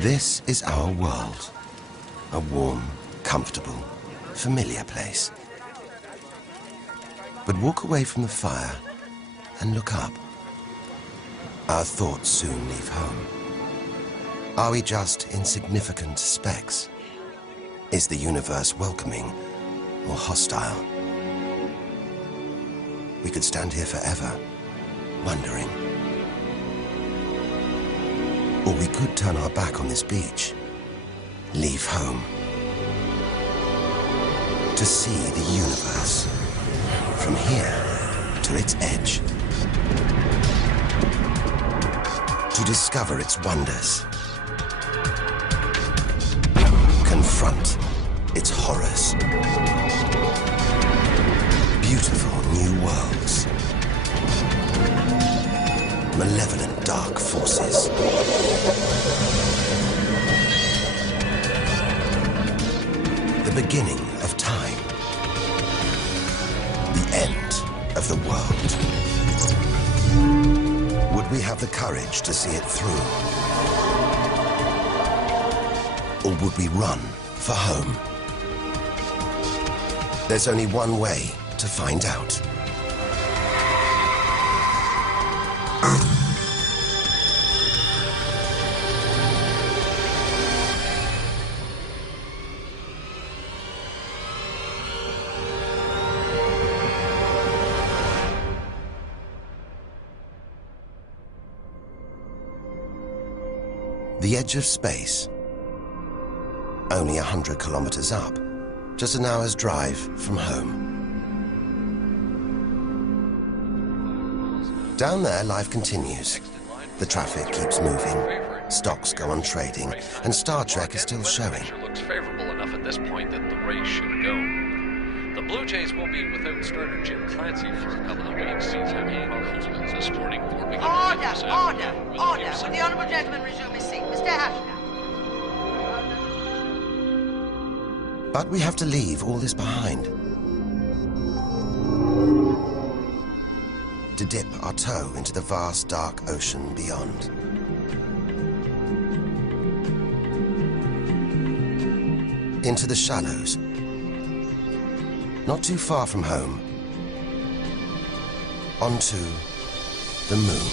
This is our world. A warm, comfortable, familiar place. But walk away from the fire and look up. Our thoughts soon leave home. Are we just insignificant specks? Is the universe welcoming or hostile? We could stand here forever, wondering. Or we could turn our back on this beach, leave home, to see the universe, from here to its edge, to discover its wonders, confront its horrors. Beautiful new worlds, malevolent dark forces. The beginning of time. The end of the world. Would we have the courage to see it through? Or would we run for home? There's only one way to find out. The edge of space. Only 100 kilometers up, just an hour's drive from home. Down there, life continues. The traffic keeps moving, stocks go on trading, and Star Trek is still showing. Looks favorable enough at this point that the race should go. The Blue Jays will be without starter Jim Clancy for a couple of weeks. He's having problems this morning. Order! Will the honourable gentleman resume his seat? Mr. Ashdown. But we have to leave all this behind. To dip our toe into the vast, dark ocean beyond. Into the shallows. Not too far from home. Onto the moon.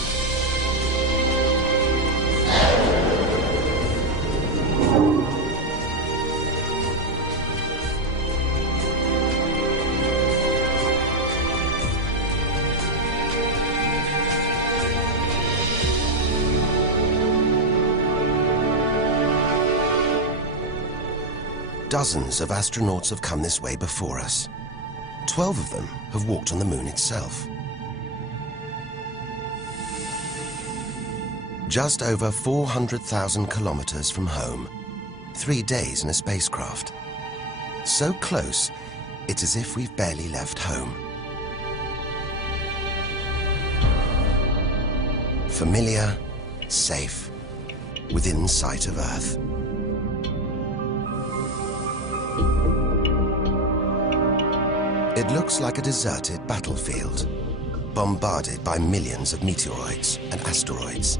Dozens of astronauts have come this way before us. 12 of them have walked on the moon itself. Just over 400,000 kilometers from home, 3 days in a spacecraft. So close, it's as if we've barely left home. Familiar, safe, within sight of Earth. It looks like a deserted battlefield, bombarded by millions of meteoroids and asteroids.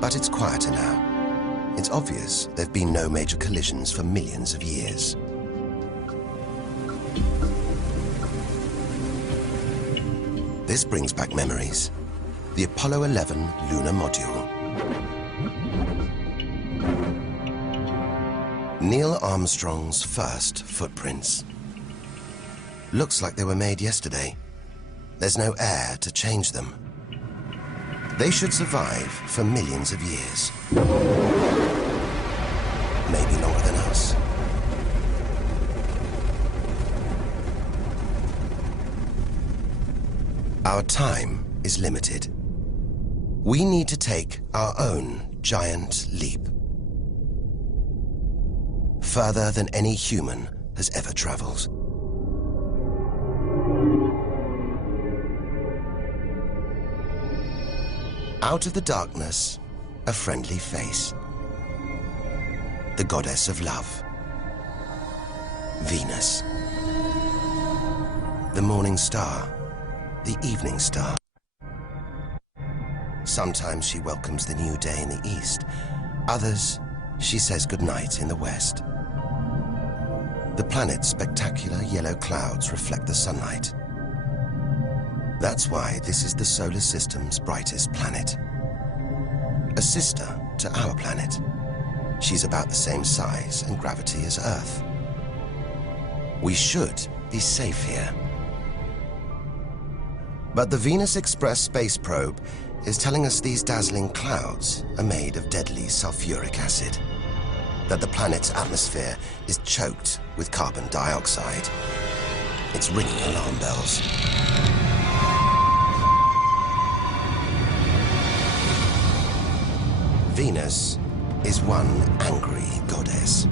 But it's quieter now. It's obvious there've been no major collisions for millions of years. This brings back memories. The Apollo 11 lunar module. Neil Armstrong's first footprints. Looks like they were made yesterday. There's no air to change them. They should survive for millions of years. Maybe longer than us. Our time is limited. We need to take our own giant leap. Further than any human has ever traveled. Out of the darkness, a friendly face. The goddess of love. Venus. The morning star. The evening star. Sometimes she welcomes the new day in the east. Others, she says goodnight in the west. The planet's spectacular yellow clouds reflect the sunlight. That's why this is the solar system's brightest planet. A sister to our planet. She's about the same size and gravity as Earth. We should be safe here. But the Venus Express space probe is telling us these dazzling clouds are made of deadly sulfuric acid, that the planet's atmosphere is choked with carbon dioxide. It's ringing alarm bells. Venus is one angry goddess.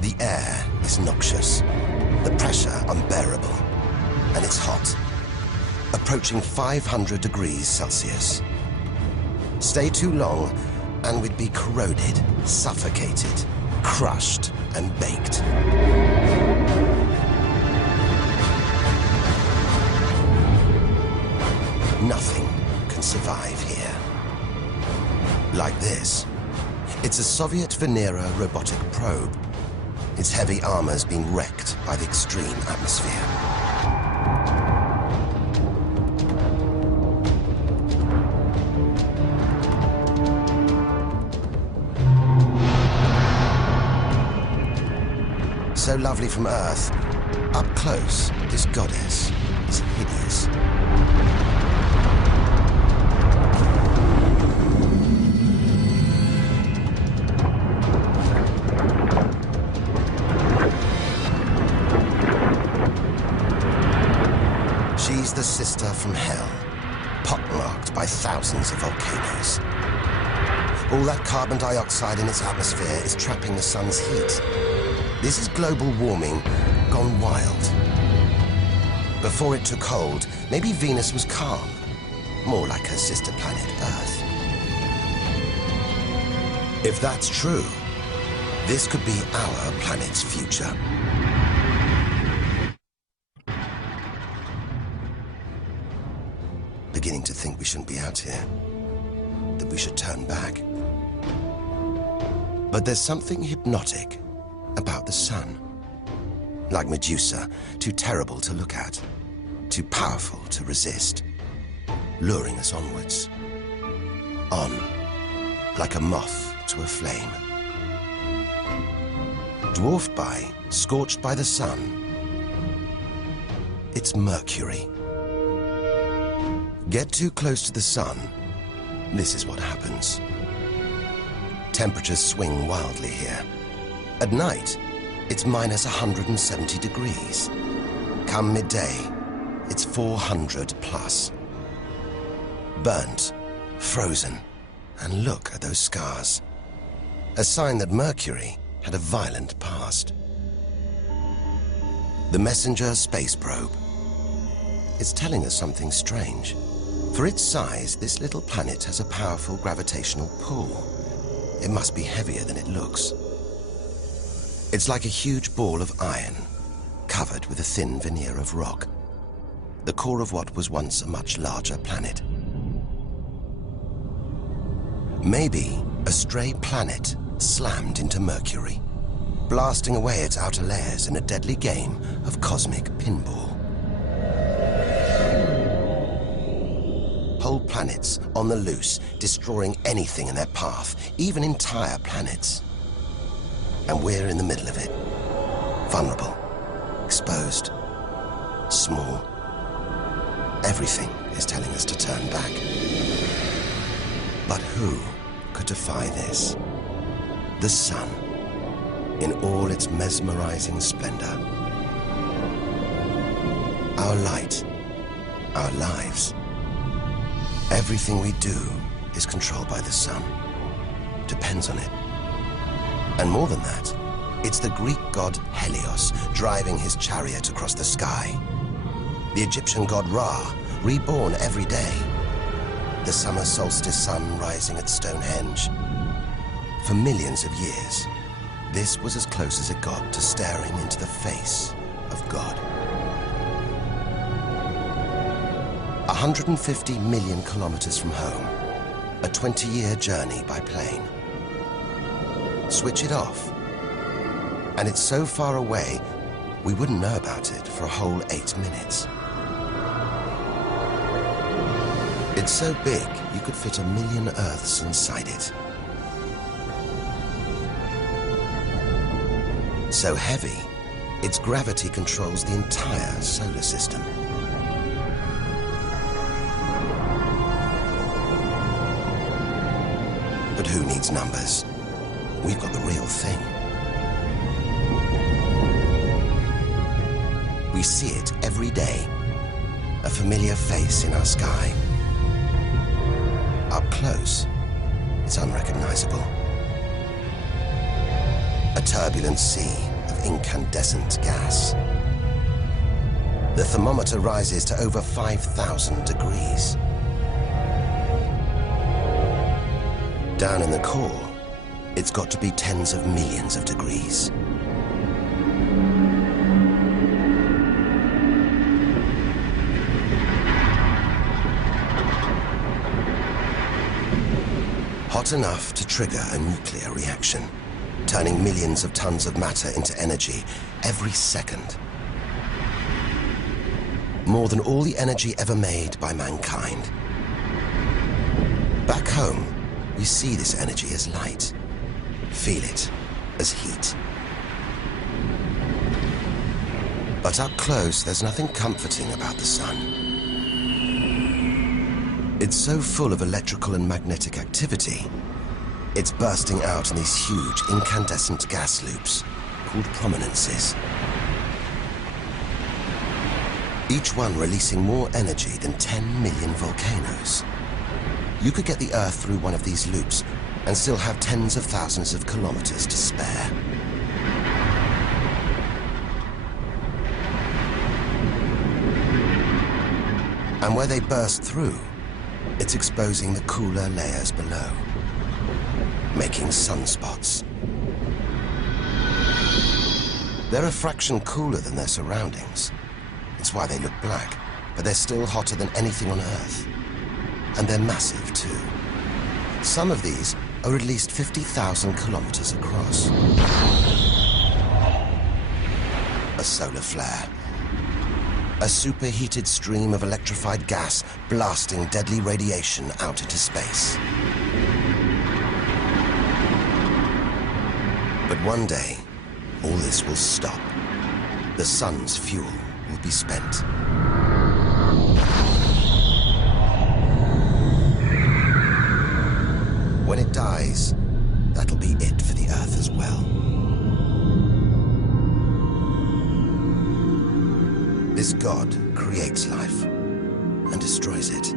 The air is noxious, the pressure unbearable, and it's hot, approaching 500 degrees Celsius. Stay too long, and we'd be corroded, suffocated, crushed, and baked. Nothing can survive here. Like this. It's a Soviet Venera robotic probe. Its heavy armor's being wrecked by the extreme atmosphere. So lovely from Earth, up close, this goddess is hideous. She's the sister from hell, pockmarked by thousands of volcanoes. All that carbon dioxide in its atmosphere is trapping the sun's heat. This is global warming gone wild. Before it took hold, maybe Venus was calm, more like her sister planet Earth. If that's true, this could be our planet's future. Beginning to think we shouldn't be out here, that we should turn back. But there's something hypnotic about the sun. Like Medusa, too terrible to look at, too powerful to resist, luring us onwards. On, like a moth to a flame. Dwarfed by, scorched by the sun, it's Mercury. Get too close to the sun, this is what happens. Temperatures swing wildly here. At night, it's minus 170 degrees. Come midday, it's 400 plus. Burnt, frozen, and look at those scars. A sign that Mercury had a violent past. The Messenger space probe. It's telling us something strange. For its size, this little planet has a powerful gravitational pull. It must be heavier than it looks. It's like a huge ball of iron, covered with a thin veneer of rock, the core of what was once a much larger planet. Maybe a stray planet slammed into Mercury, blasting away its outer layers in a deadly game of cosmic pinball. Whole planets on the loose, destroying anything in their path, even entire planets. And we're in the middle of it. Vulnerable, exposed, small. Everything is telling us to turn back. But who could defy this? The sun, in all its mesmerizing splendor. Our light, our lives. Everything we do is controlled by the sun, depends on it. And more than that, it's the Greek god Helios driving his chariot across the sky. The Egyptian god Ra, reborn every day. The summer solstice sun rising at Stonehenge. For millions of years, this was as close as it got to staring into the face of God. 150 million kilometers from home, a 20-year journey by plane. Switch it off, and it's so far away, we wouldn't know about it for a whole 8 minutes. It's so big, you could fit 1 million Earths inside it. So heavy, its gravity controls the entire solar system. But who needs numbers? We've got the real thing. We see it every day, a familiar face in our sky. Up close, it's unrecognizable. A turbulent sea of incandescent gas. The thermometer rises to over 5,000 degrees. Down in the core, it's got to be tens of millions of degrees. Hot enough to trigger a nuclear reaction, turning millions of tons of matter into energy every second. More than all the energy ever made by mankind. Back home, we see this energy as light, feel it as heat. But up close, there's nothing comforting about the sun. It's so full of electrical and magnetic activity, it's bursting out in these huge incandescent gas loops called prominences. Each one releasing more energy than 10 million volcanoes. You could get the Earth through one of these loops and still have tens of thousands of kilometers to spare. And where they burst through, it's exposing the cooler layers below, making sunspots. They're a fraction cooler than their surroundings. It's why they look black, but they're still hotter than anything on Earth. And they're massive, too. Some of these are at least 50,000 kilometers across. A solar flare. A superheated stream of electrified gas blasting deadly radiation out into space. But one day, all this will stop. The sun's fuel will be spent. When it dies, that'll be it for the Earth as well. This God creates life and destroys it,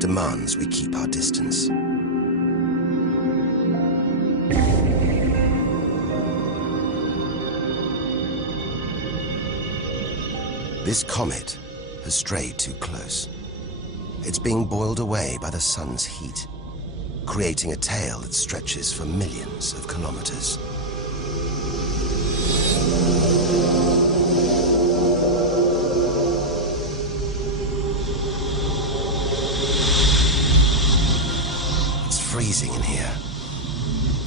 demands we keep our distance. This comet has strayed too close. It's being boiled away by the sun's heat, creating a tail that stretches for millions of kilometers. It's freezing in here.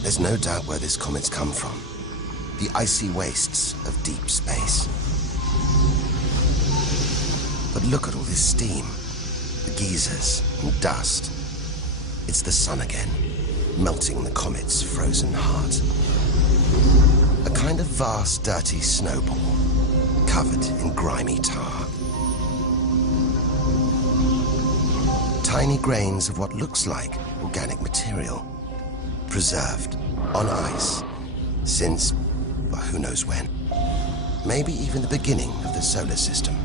There's no doubt where this comet's come from. The icy wastes of deep space. But look at all this steam, the geysers and dust. It's the sun again, melting the comet's frozen heart. A kind of vast, dirty snowball, covered in grimy tar. Tiny grains of what looks like organic material, preserved on ice since, well, who knows when. Maybe even the beginning of the solar system.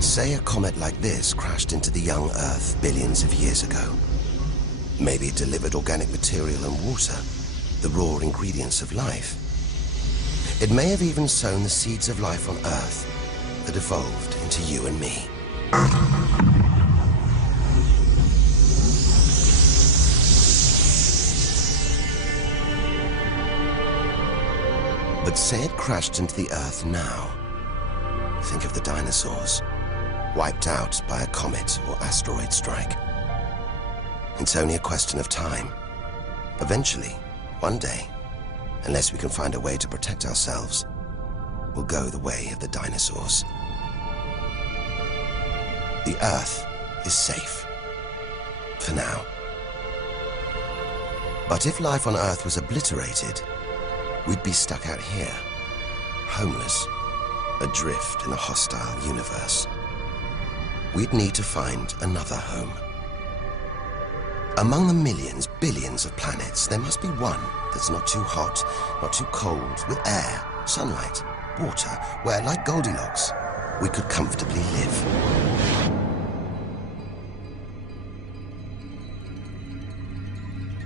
Say a comet like this crashed into the young Earth billions of years ago. Maybe it delivered organic material and water, the raw ingredients of life. It may have even sown the seeds of life on Earth that evolved into you and me. But say it crashed into the Earth now. Think of the dinosaurs, wiped out by a comet or asteroid strike. It's only a question of time. Eventually, one day, unless we can find a way to protect ourselves, we'll go the way of the dinosaurs. The Earth is safe. For now. But if life on Earth was obliterated, we'd be stuck out here, homeless, adrift in a hostile universe. We'd need to find another home. Among the millions, billions of planets, there must be one that's not too hot, not too cold, with air, sunlight, water, where, like Goldilocks, we could comfortably live.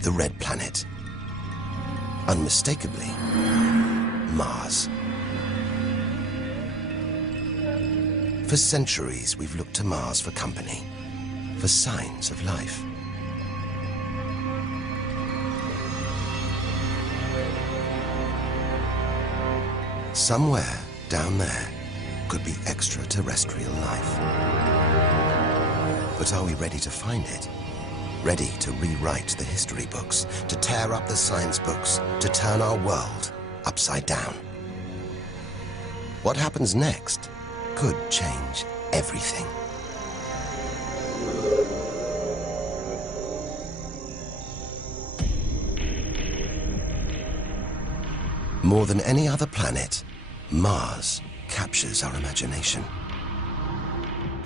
The Red Planet. Unmistakably, Mars. For centuries, we've looked to Mars for company, for signs of life. Somewhere down there could be extraterrestrial life. But are we ready to find it? Ready to rewrite the history books, to tear up the science books, to turn our world upside down? What happens next could change everything. More than any other planet, Mars captures our imagination.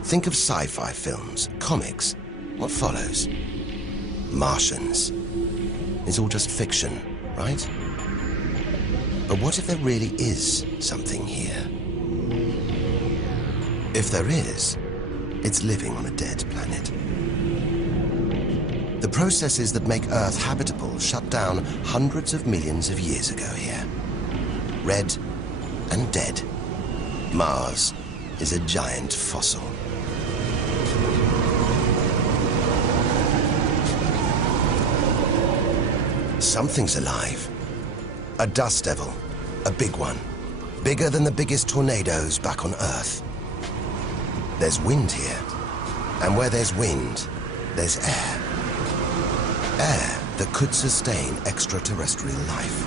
Think of sci-fi films, comics. What follows? Martians. It's all just fiction, right? But what if there really is something here? If there is, it's living on a dead planet. The processes that make Earth habitable shut down hundreds of millions of years ago here. Red and dead. Mars is a giant fossil. Something's alive. A dust devil. A big one. Bigger than the biggest tornadoes back on Earth. There's wind here. And where there's wind, there's air. Air that could sustain extraterrestrial life.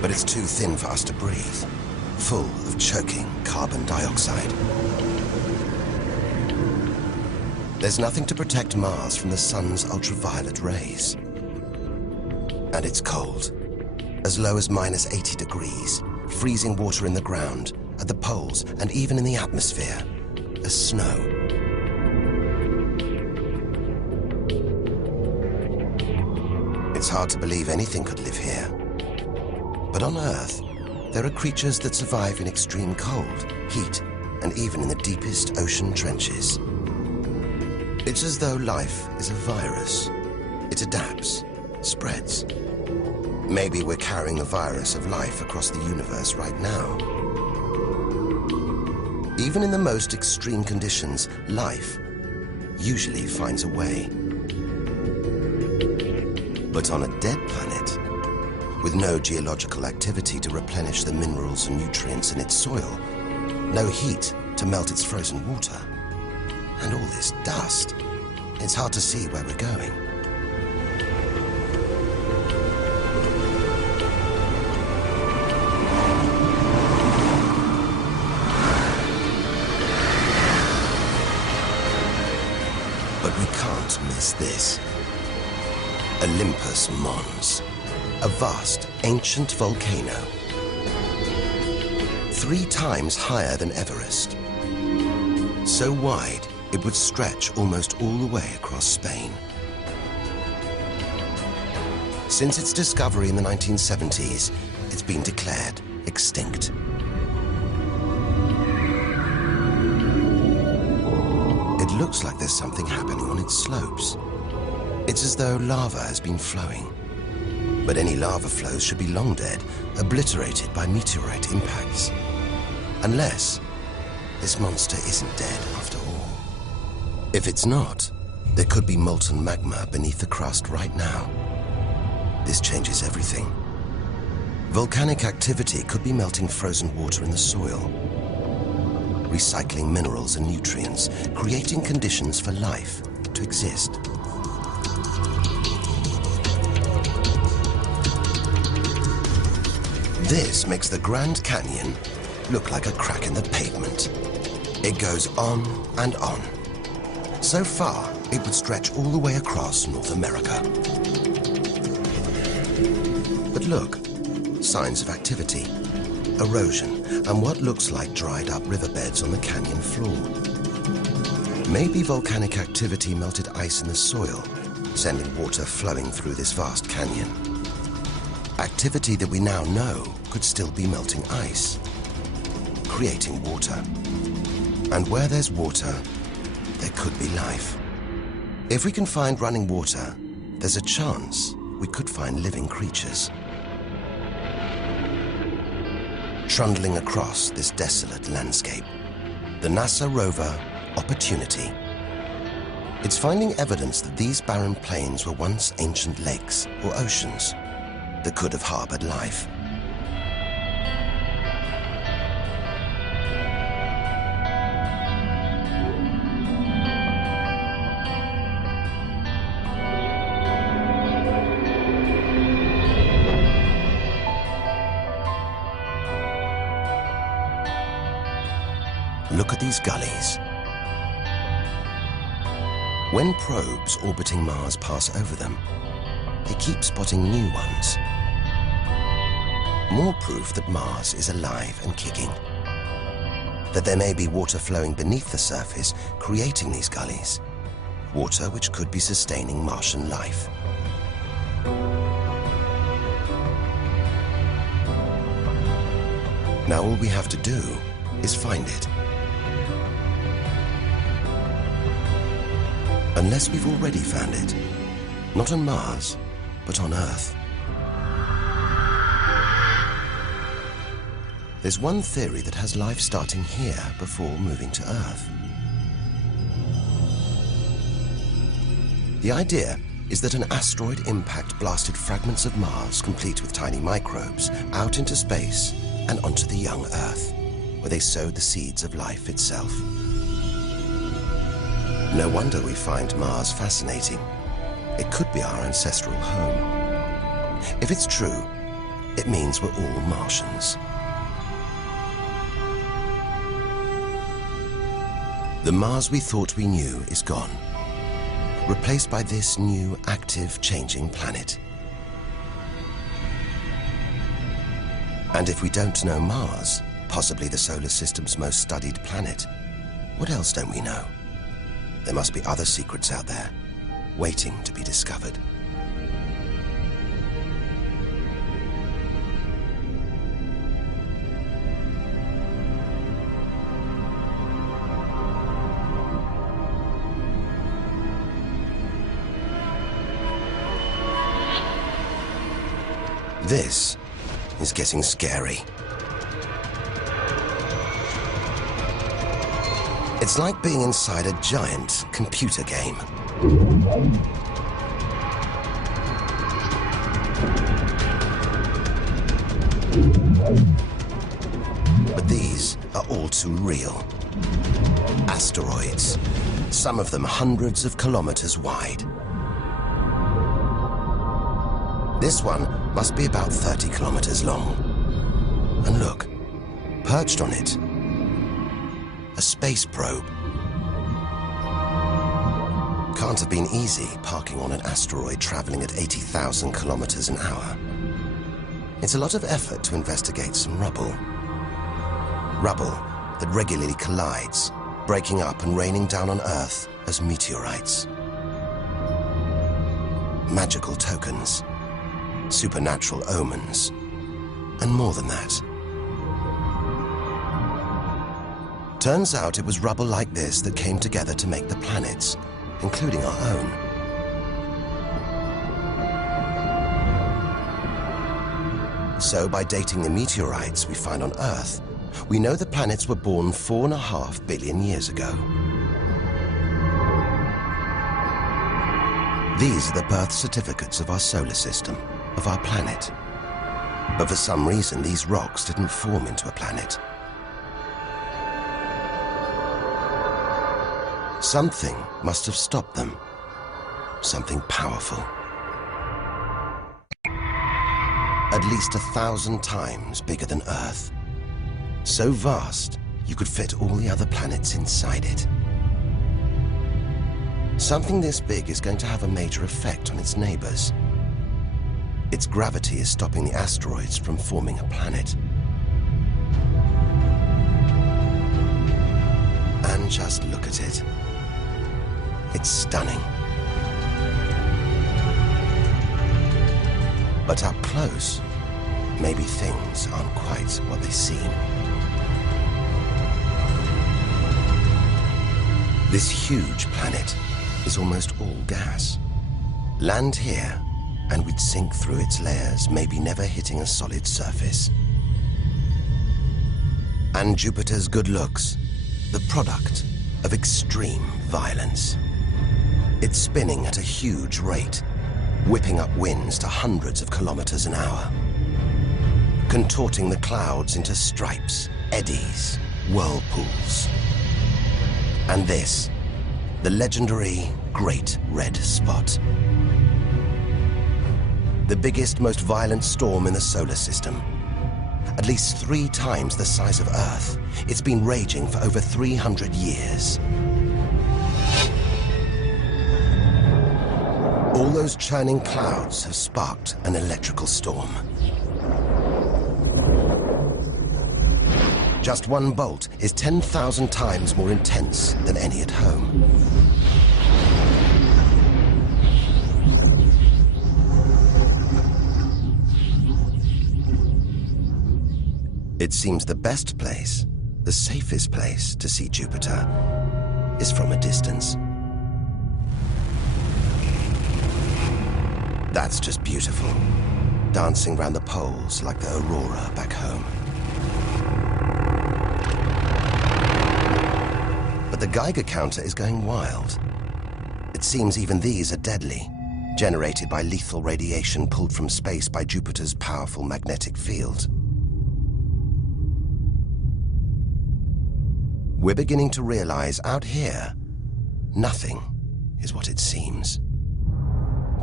But it's too thin for us to breathe. Full of choking carbon dioxide. There's nothing to protect Mars from the sun's ultraviolet rays. And it's cold. As low as -80 degrees, freezing water in the ground, at the poles, and even in the atmosphere, as snow. It's hard to believe anything could live here. But on Earth, there are creatures that survive in extreme cold, heat, and even in the deepest ocean trenches. It's as though life is a virus. It adapts, spreads. Maybe we're carrying the virus of life across the universe right now. Even in the most extreme conditions, life usually finds a way. But on a dead planet, with no geological activity to replenish the minerals and nutrients in its soil, no heat to melt its frozen water, and all this dust, it's hard to see where we're going. But we can't miss this. Olympus Mons. A vast, ancient volcano. 3 times higher than Everest. So wide, it would stretch almost all the way across Spain. Since its discovery in the 1970s, it's been declared extinct. It looks like there's something happening on its slopes. It's as though lava has been flowing. But any lava flows should be long dead, obliterated by meteorite impacts. Unless this monster isn't dead after all. If it's not, there could be molten magma beneath the crust right now. This changes everything. Volcanic activity could be melting frozen water in the soil. recycling minerals and nutrients, creating conditions for life to exist. This makes the Grand Canyon look like a crack in the pavement. It goes on and on. So far, it would stretch all the way across North America. But look, signs of activity, erosion, and what looks like dried up riverbeds on the canyon floor. Maybe volcanic activity melted ice in the soil, sending water flowing through this vast canyon. Activity that we now know could still be melting ice, creating water. And where there's water, there could be life. If we can find running water, there's a chance we could find living creatures. Trundling across this desolate landscape, the NASA rover Opportunity. It's finding evidence that these barren plains were once ancient lakes or oceans that could have harbored life. Look at these gullies. When probes orbiting Mars pass over them, they keep spotting new ones. More proof that Mars is alive and kicking. That there may be water flowing beneath the surface, creating these gullies. Water which could be sustaining Martian life. Now all we have to do is find it. Unless we've already found it. Not on Mars, but on Earth. There's one theory that has life starting here before moving to Earth. The idea is that an asteroid impact blasted fragments of Mars, complete with tiny microbes, out into space and onto the young Earth, where they sowed the seeds of life itself. No wonder we find Mars fascinating. It could be our ancestral home. If it's true, it means we're all Martians. The Mars we thought we knew is gone, replaced by this new, active, changing planet. And if we don't know Mars, possibly the solar system's most studied planet, what else don't we know? There must be other secrets out there, waiting to be discovered. This is getting scary. It's like being inside a giant computer game. But these are all too real. Asteroids, some of them hundreds of kilometers wide. This one must be about 30 kilometers long. And look, perched on it, a space probe. Can't have been easy parking on an asteroid traveling at 80,000 kilometers an hour. It's a lot of effort to investigate some rubble. Rubble that regularly collides, breaking up and raining down on Earth as meteorites. Magical tokens, supernatural omens, and more than that. Turns out it was rubble like this that came together to make the planets, including our own. So by dating the meteorites we find on Earth, we know the planets were born 4.5 billion years ago. These are the birth certificates of our solar system, of our planet. But for some reason, these rocks didn't form into a planet. Something must have stopped them. Something powerful. At least 1,000 times bigger than Earth. So vast, you could fit all the other planets inside it. Something this big is going to have a major effect on its neighbors. Its gravity is stopping the asteroids from forming a planet. And just look at it. It's stunning. But up close, maybe things aren't quite what they seem. This huge planet is almost all gas. Land here, and we'd sink through its layers, maybe never hitting a solid surface. And Jupiter's good looks, the product of extreme violence. It's spinning at a huge rate, whipping up winds to hundreds of kilometers an hour, contorting the clouds into stripes, eddies, whirlpools. And this, the legendary Great Red Spot. The biggest, most violent storm in the solar system. At least 3 times the size of Earth. It's been raging for over 300 years. All those churning clouds have sparked an electrical storm. Just one bolt is 10,000 times more intense than any at home. It seems the best place, the safest place to see Jupiter is from a distance. That's just beautiful, dancing round the poles like the aurora back home. But the Geiger counter is going wild. It seems even these are deadly, generated by lethal radiation pulled from space by Jupiter's powerful magnetic field. We're beginning to realize out here, nothing is what it seems.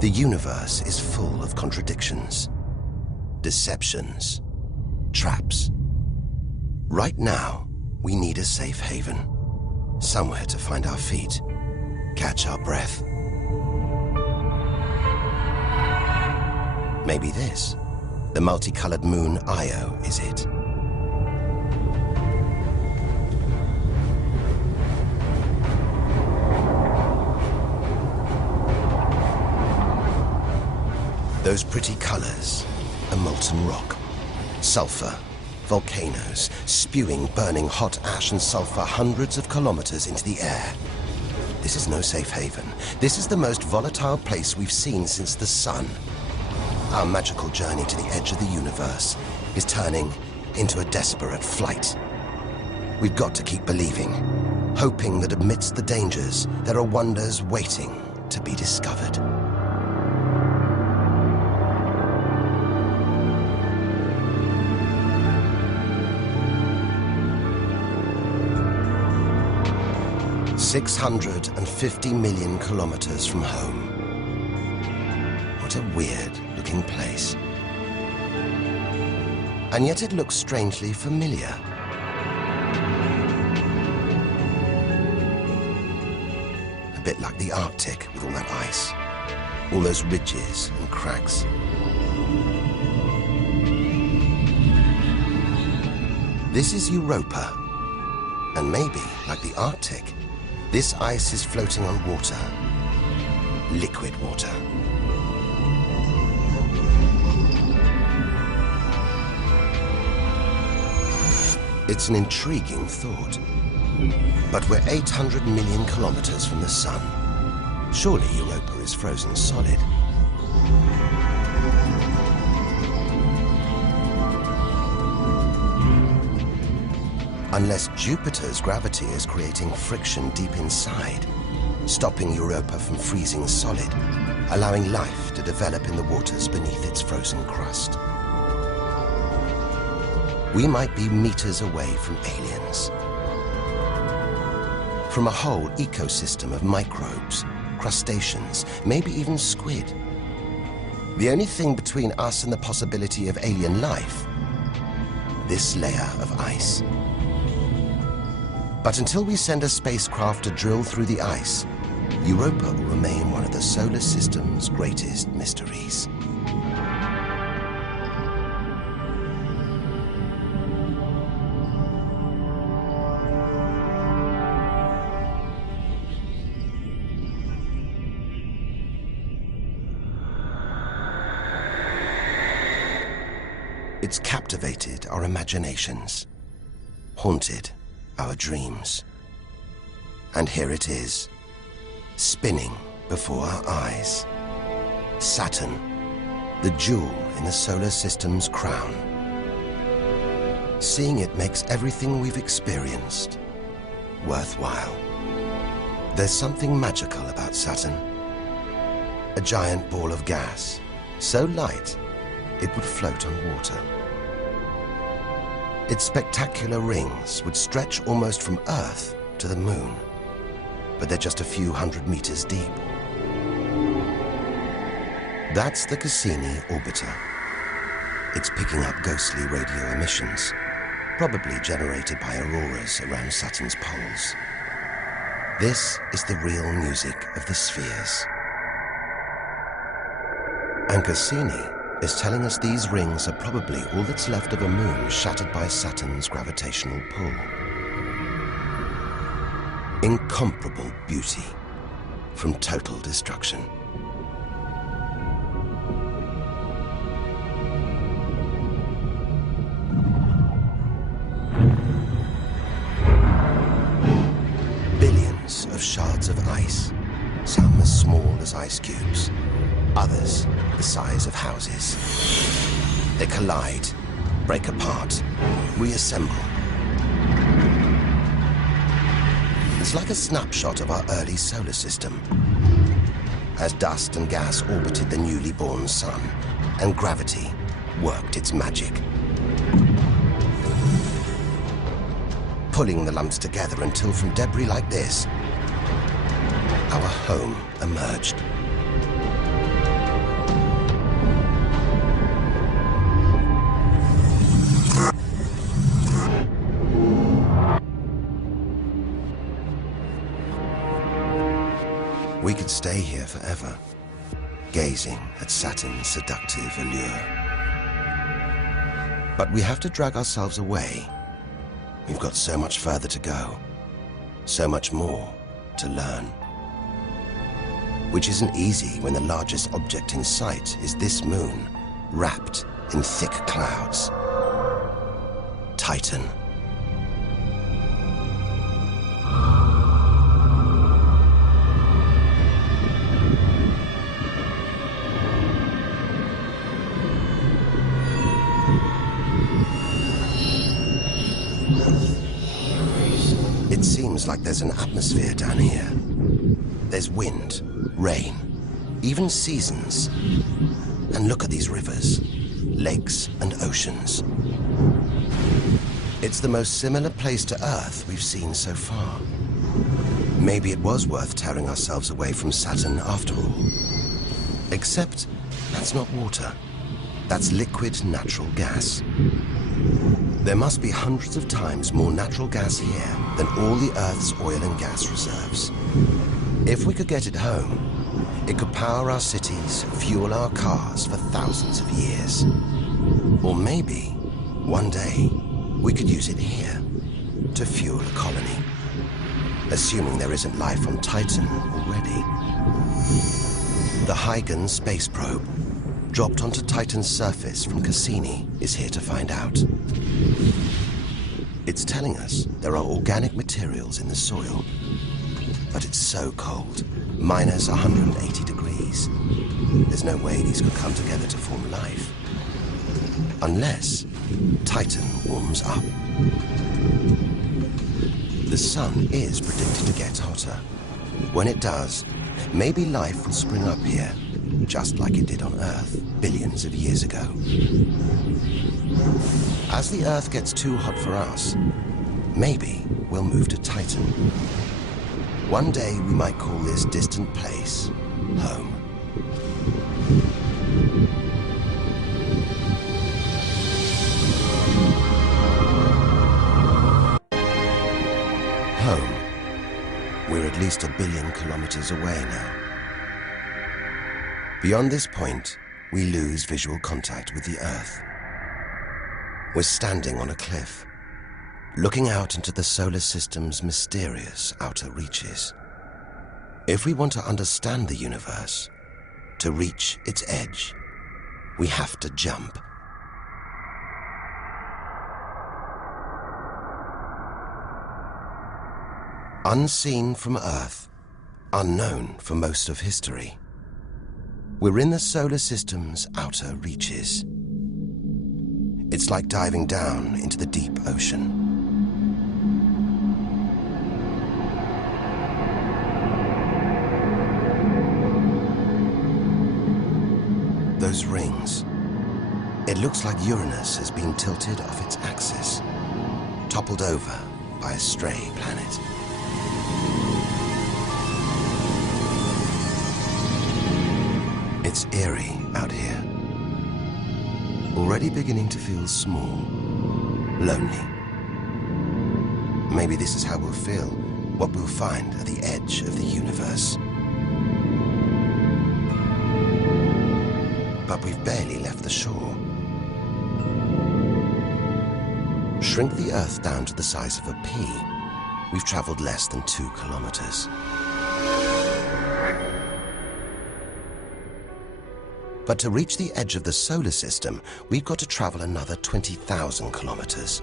The universe is full of contradictions, deceptions, traps. Right now, we need a safe haven, somewhere to find our feet, catch our breath. Maybe this, the multicolored moon Io, is it? Those pretty colors, a molten rock, sulfur, volcanoes, spewing burning hot ash and sulfur hundreds of kilometers into the air. This is no safe haven. This is the most volatile place we've seen since the sun. Our magical journey to the edge of the universe is turning into a desperate flight. We've got to keep believing, hoping that amidst the dangers, there are wonders waiting to be discovered. $650 million kilometers from home. What a weird-looking place. And yet it looks strangely familiar. A bit like the Arctic with all that ice, all those ridges and cracks. This is Europa, and maybe, like the Arctic, this ice is floating on water, liquid water. It's an intriguing thought. But we're 800 million kilometers from the sun. Surely Europa is frozen solid. Unless Jupiter's gravity is creating friction deep inside, stopping Europa from freezing solid, allowing life to develop in the waters beneath its frozen crust. We might be meters away from aliens, from a whole ecosystem of microbes, crustaceans, maybe even squid. The only thing between us and the possibility of alien life, this layer of ice. But until we send a spacecraft to drill through the ice, Europa will remain one of the solar system's greatest mysteries. It's captivated our imaginations, haunted our dreams. And here it is, spinning before our eyes. Saturn, the jewel in the solar system's crown. Seeing it makes everything we've experienced worthwhile. There's something magical about Saturn. A giant ball of gas, so light it would float on water. Its spectacular rings would stretch almost from Earth to the Moon, but they're just a few hundred meters deep. That's the Cassini orbiter. It's picking up ghostly radio emissions, probably generated by auroras around Saturn's poles. This is the real music of the spheres. And Cassini is telling us these rings are probably all that's left of a moon shattered by Saturn's gravitational pull. Incomparable beauty from total destruction. Billions of shards of ice, some as small as ice cubes, others the size of houses. They collide, break apart, reassemble. It's like a snapshot of our early solar system, as dust and gas orbited the newly born sun, and gravity worked its magic, pulling the lumps together until from debris like this, our home emerged. We could stay here forever, gazing at Saturn's seductive allure. But we have to drag ourselves away. We've got so much further to go, so much more to learn. Which isn't easy when the largest object in sight is this moon, wrapped in thick clouds. Titan. It seems like there's an atmosphere down here. There's wind, rain, even seasons. And look at these rivers, lakes and oceans. It's the most similar place to Earth we've seen so far. Maybe it was worth tearing ourselves away from Saturn after all. Except that's not water. That's liquid natural gas. There must be hundreds of times more natural gas here than all the Earth's oil and gas reserves. If we could get it home, it could power our cities, fuel our cars for thousands of years. Or maybe, one day, we could use it here to fuel a colony. Assuming there isn't life on Titan already. The Huygens space probe, dropped onto Titan's surface from Cassini, is here to find out. It's telling us there are organic materials in the soil, but it's so cold, minus 180 degrees. There's no way these could come together to form life. Unless Titan warms up. The sun is predicted to get hotter. When it does, maybe life will spring up here, just like it did on Earth billions of years ago. As the Earth gets too hot for us, maybe we'll move to Titan. One day we might call this distant place home. Home. We're at least 1 billion kilometers away now. Beyond this point, we lose visual contact with the Earth. We're standing on a cliff, looking out into the solar system's mysterious outer reaches. If we want to understand the universe, to reach its edge, we have to jump. Unseen from Earth, unknown for most of history, we're in the solar system's outer reaches. It's like diving down into the deep ocean. Those rings. It looks like Uranus has been tilted off its axis, toppled over by a stray planet. It's eerie out here. Already beginning to feel small, lonely. Maybe this is how we'll feel, what we'll find at the edge of the universe. But we've barely left the shore. Shrink the Earth down to the size of a pea. We've traveled less than 2 kilometers. But to reach the edge of the solar system, we've got to travel another 20,000 kilometers.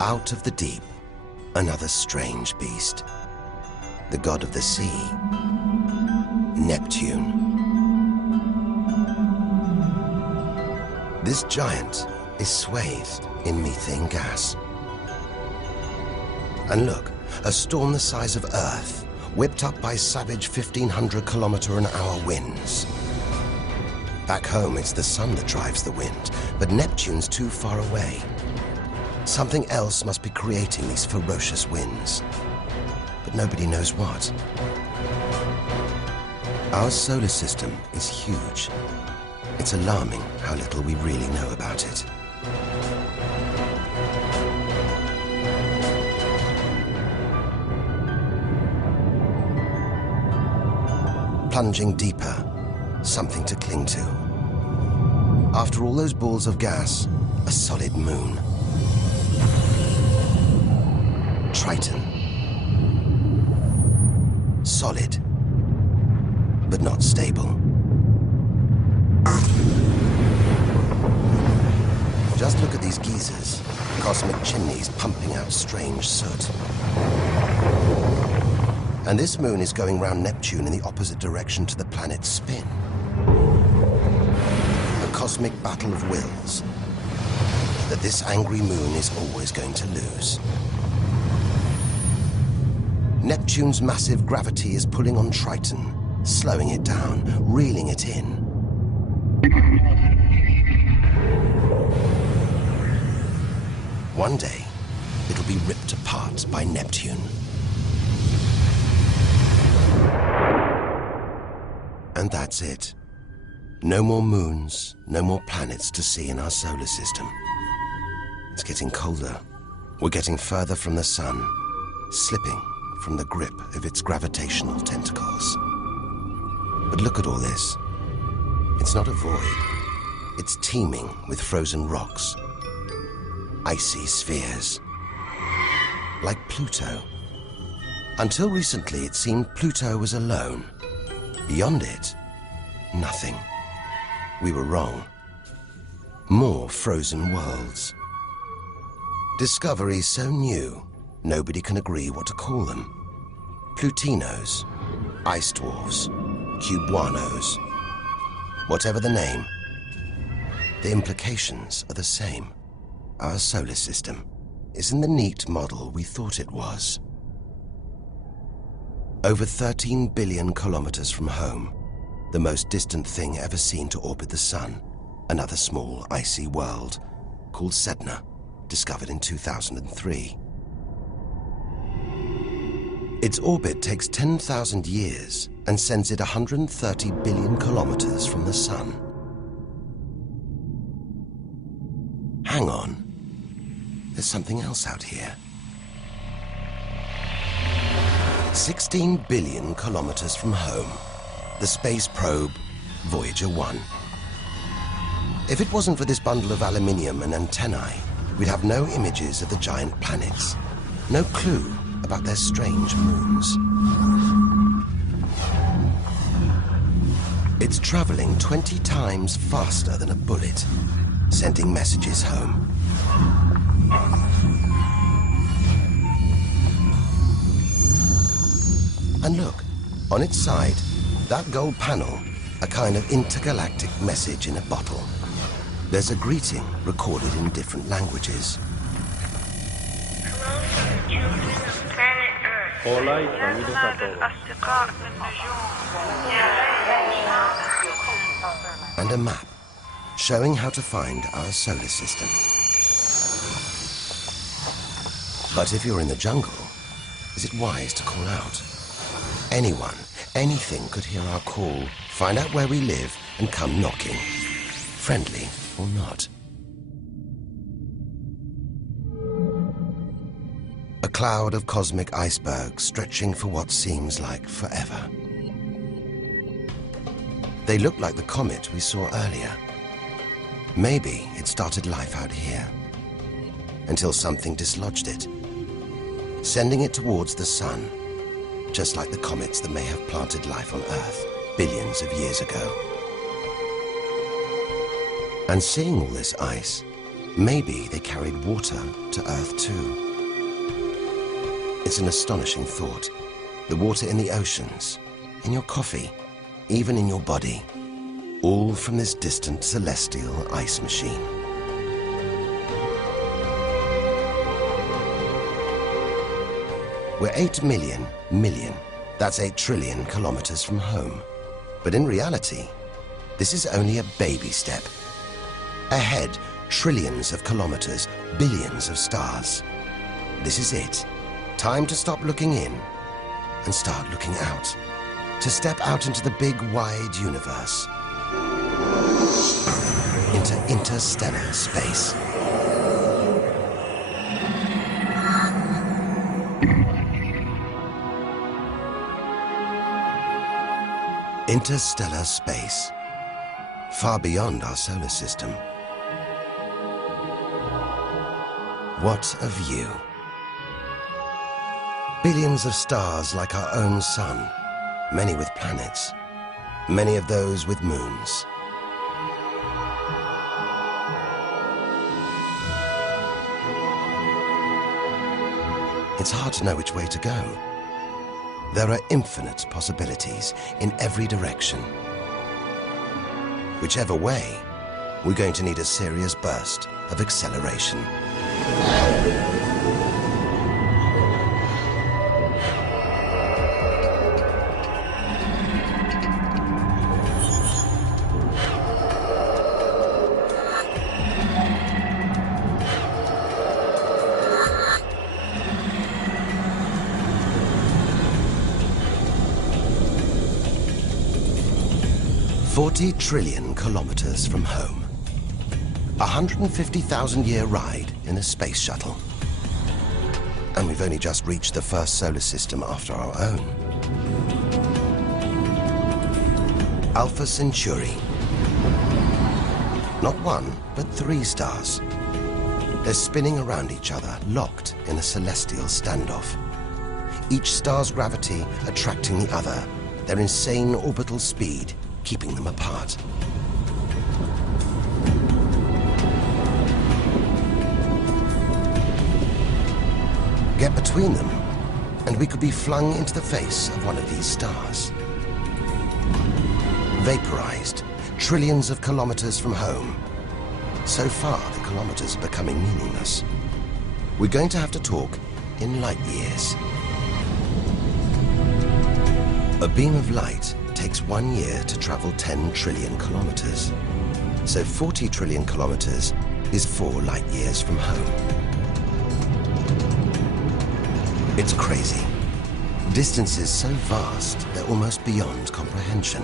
Out of the deep, another strange beast. The god of the sea, Neptune. This giant is swathed in methane gas. And look, a storm the size of Earth, whipped up by savage 1,500-kilometer-an-hour winds. Back home, it's the sun that drives the wind, but Neptune's too far away. Something else must be creating these ferocious winds, but nobody knows what. Our solar system is huge. It's alarming how little we really know about it. Plunging deeper, something to cling to. After all those balls of gas, a solid moon. Triton. Solid, but not stable. Just look at these geysers, cosmic chimneys pumping out strange soot. And this moon is going round Neptune in the opposite direction to the planet's spin. A cosmic battle of wills that this angry moon is always going to lose. Neptune's massive gravity is pulling on Triton, slowing it down, reeling it in. One day, it'll be ripped apart by Neptune. And that's it. No more moons, no more planets to see in our solar system. It's getting colder. We're getting further from the sun, slipping from the grip of its gravitational tentacles. But look at all this. It's not a void. It's teeming with frozen rocks, icy spheres, like Pluto. Until recently, it seemed Pluto was alone. Beyond it, nothing. We were wrong. More frozen worlds. Discoveries so new, nobody can agree what to call them. Plutinos, ice dwarfs, cubanos. Whatever the name, the implications are the same. Our solar system isn't the neat model we thought it was. Over 13 billion kilometers from home, the most distant thing ever seen to orbit the sun, another small icy world called Sedna. discovered in 2003. Its orbit takes 10,000 years and sends it 130 billion kilometers from the Sun. Hang on. There's something else out here. 16 billion kilometers from home, the space probe Voyager 1. If it wasn't for this bundle of aluminium and antennae, we'd have no images of the giant planets, no clue about their strange moons. It's traveling 20 times faster than a bullet, sending messages home. And look, on its side, that gold panel, a kind of intergalactic message in a bottle. There's a greeting recorded in different languages. Hola y bienvenidos a todos. And a map showing how to find our solar system. But if you're in the jungle, is it wise to call out? Anyone, anything could hear our call, find out where we live, and come knocking. Friendly or not. A cloud of cosmic icebergs stretching for what seems like forever. They look like the comet we saw earlier. Maybe it started life out here, until something dislodged it, sending it towards the sun, just like the comets that may have planted life on Earth billions of years ago. And seeing all this ice, maybe they carried water to Earth too. It's an astonishing thought. The water in the oceans, in your coffee, even in your body, all from this distant celestial ice machine. We're 8 million, that's 8 trillion kilometers from home. But in reality, this is only a baby step. Ahead, trillions of kilometers, billions of stars. This is it. Time to stop looking in and start looking out. To step out into the big, wide universe. Into interstellar space. Interstellar space. Far beyond our solar system. What a view. Billions of stars like our own sun, many with planets, many of those with moons. It's hard to know which way to go. There are infinite possibilities in every direction. Whichever way, we're going to need a serious burst of acceleration. $40 trillion kilometers from home. 150,000-year ride in a space shuttle. And we've only just reached the first solar system after our own. Alpha Centauri. Not one, but 3 stars. They're spinning around each other, locked in a celestial standoff. Each star's gravity attracting the other, their insane orbital speed keeping them apart. Get between them, and we could be flung into the face of one of these stars. Vaporized, trillions of kilometers from home. So far, the kilometers are becoming meaningless. We're going to have to talk in light years. A beam of light takes 1 year to travel 10 trillion kilometers. So 40 trillion kilometers is 4 light years from home. It's crazy. Distances so vast, they're almost beyond comprehension.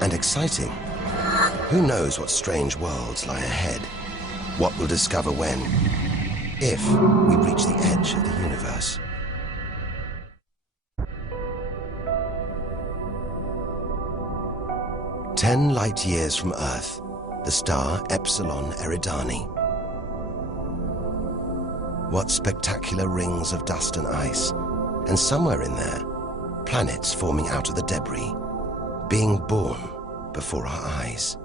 And exciting. Who knows what strange worlds lie ahead? What we'll discover when, if we reach the edge of the universe. "10 light years from Earth, the star Epsilon Eridani. What spectacular rings of dust and ice, and somewhere in there, planets forming out of the debris, being born before our eyes.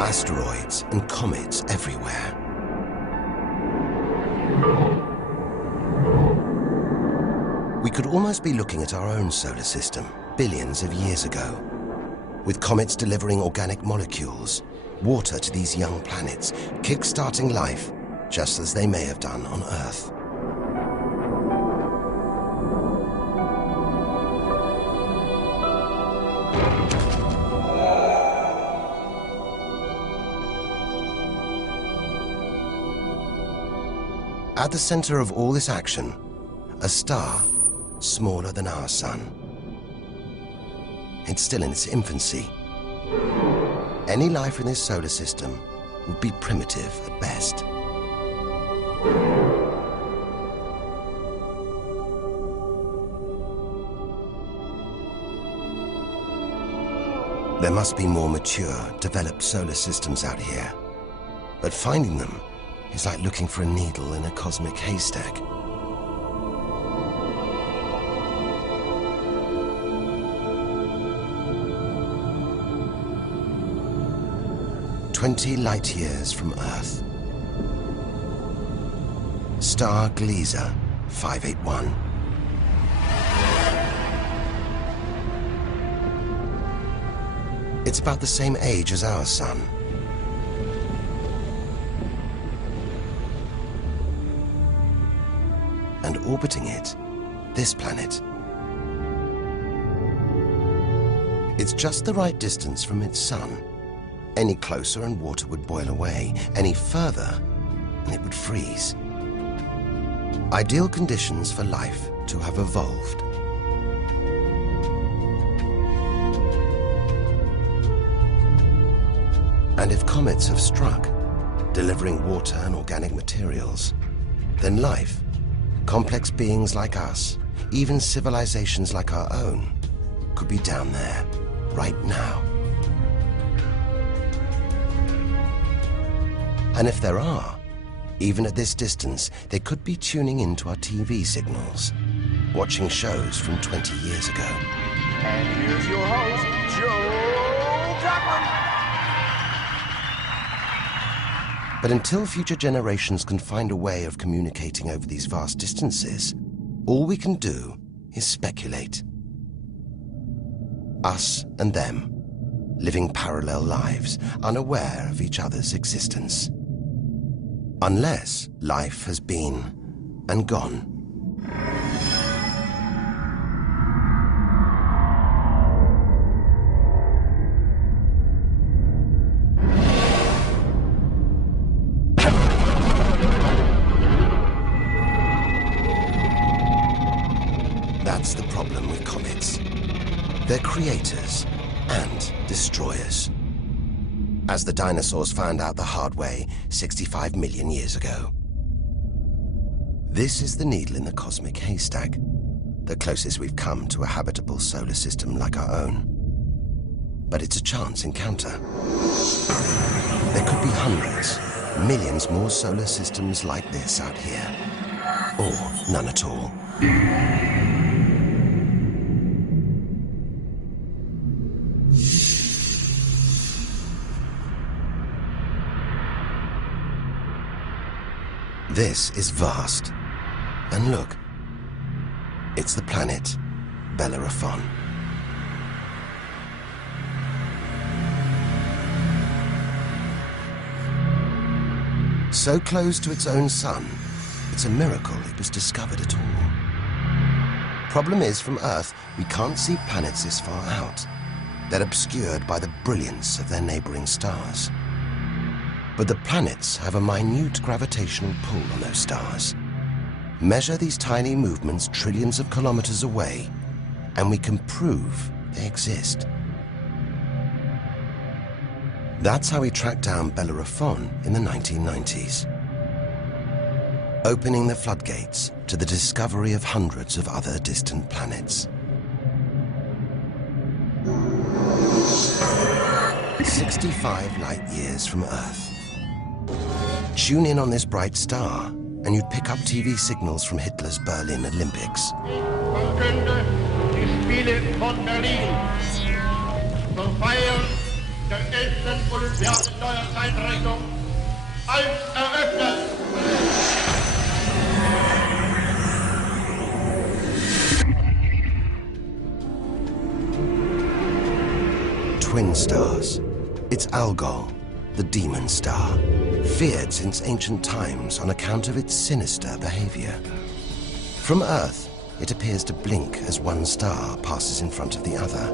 Asteroids and comets everywhere. We could almost be looking at our own solar system, billions of years ago, with comets delivering organic molecules, water to these young planets, kick-starting life, just as they may have done on Earth. At the center of all this action, a star smaller than our sun. It's still in its infancy. Any life in this solar system would be primitive at best. There must be more mature, developed solar systems out here, but finding them is like looking for a needle in a cosmic haystack. "20 light years from Earth. Star Gliese 581. It's about the same age as our sun. And orbiting it, this planet. It's just the right distance from its sun. Any closer and water would boil away. Any further and it would freeze. Ideal conditions for life to have evolved. And if comets have struck, delivering water and organic materials, then life, complex beings like us, even civilizations like our own, could be down there, right now. And if there are, even at this distance, they could be tuning into our TV signals, watching shows from 20 years ago. And here's your host, Joe Cochran. But until future generations can find a way of communicating over these vast distances, all we can do is speculate. Us and them, living parallel lives, unaware of each other's existence. Unless life has been and gone. That's the problem with comets. They're creators and destroyers. As the dinosaurs found out the hard way 65 million years ago. This is the needle in the cosmic haystack, the closest we've come to a habitable solar system like our own. But it's a chance encounter. There could be hundreds, millions more solar systems like this out here. Or none at all. This is vast. And look, it's the planet Bellerophon. So close to its own sun, it's a miracle it was discovered at all. Problem is, from Earth, we can't see planets this far out. They're obscured by the brilliance of their neighboring stars. But the planets have a minute gravitational pull on those stars. Measure these tiny movements trillions of kilometers away, and we can prove they exist. That's how we tracked down Bellerophon in the 1990s, opening the floodgates to the discovery of hundreds of other distant planets. 65 light years from Earth. Tune in on this bright star, and you'd pick up TV signals from Hitler's Berlin Olympics. Verkünde die Spiele von Berlin zur Feier der 11. Olympiade neuer Zeitrechnung als eröffnet. Twin stars. It's Algol, the demon star, feared since ancient times on account of its sinister behavior. From Earth, it appears to blink as one star passes in front of the other.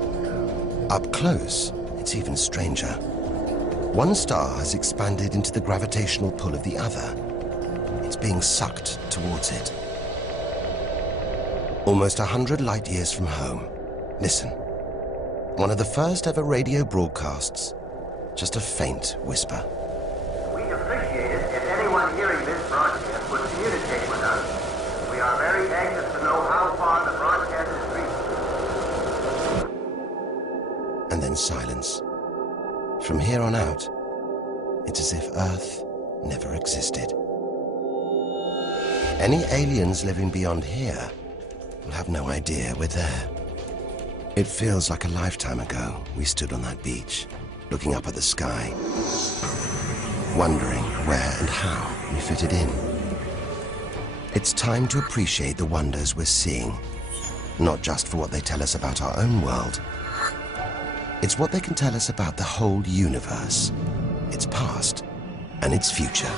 Up close, it's even stranger. One star has expanded into the gravitational pull of the other. It's being sucked towards it. Almost 100 light years from home. Listen. One of the first ever radio broadcasts. Just a faint whisper. We'd appreciate it if anyone hearing this broadcast would communicate with us. We are very anxious to know how far the broadcast is reaching. And then silence. From here on out, it's as if Earth never existed. Any aliens living beyond here will have no idea we're there. It feels like a lifetime ago we stood on that beach, looking up at the sky, wondering where and how we fitted in. It's time to appreciate the wonders we're seeing, not just for what they tell us about our own world. It's what they can tell us about the whole universe, its past and its future.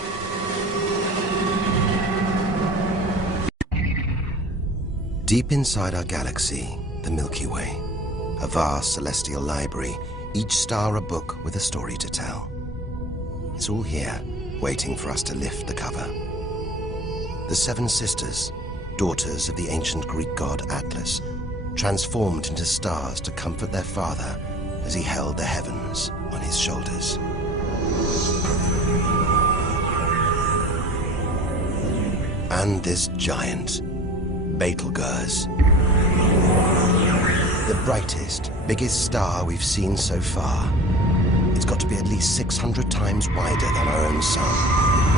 Deep inside our galaxy, the Milky Way, a vast celestial library, each star a book with a story to tell. It's all here, waiting for us to lift the cover. The Seven Sisters, daughters of the ancient Greek god Atlas, transformed into stars to comfort their father as he held the heavens on his shoulders. And this giant, Betelgeuse. The brightest, biggest star we've seen so far. It's got to be at least 600 times wider than our own sun.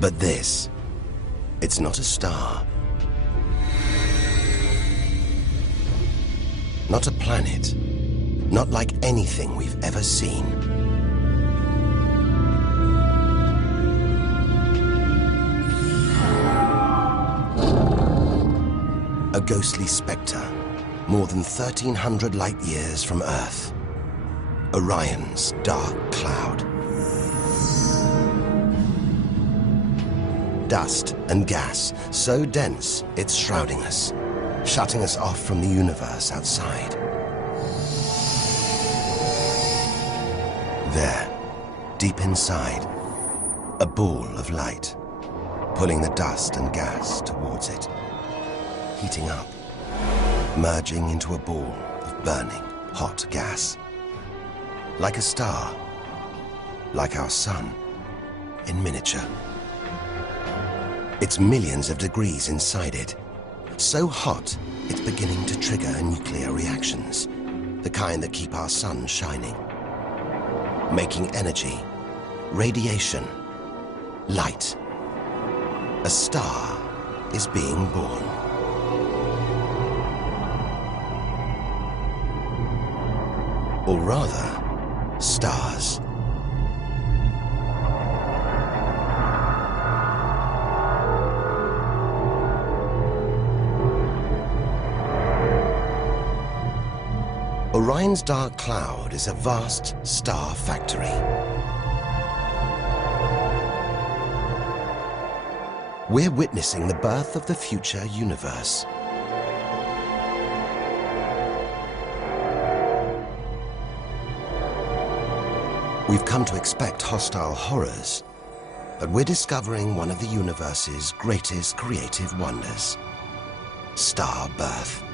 But this, it's not a star. Not a planet. Not like anything we've ever seen. A ghostly spectre, more than 1,300 light years from Earth. Orion's dark cloud. Dust and gas, so dense it's shrouding us, shutting us off from the universe outside. There, deep inside, a ball of light, pulling the dust and gas towards it, heating up, merging into a ball of burning, hot gas. Like a star, like our sun, in miniature. It's millions of degrees inside it. So hot, it's beginning to trigger nuclear reactions, the kind that keep our sun shining. Making energy, radiation, light. A star is being born. Or rather, stars. Orion's dark cloud is a vast star factory. We're witnessing the birth of the future universe. We've come to expect hostile horrors, but we're discovering one of the universe's greatest creative wonders: star birth.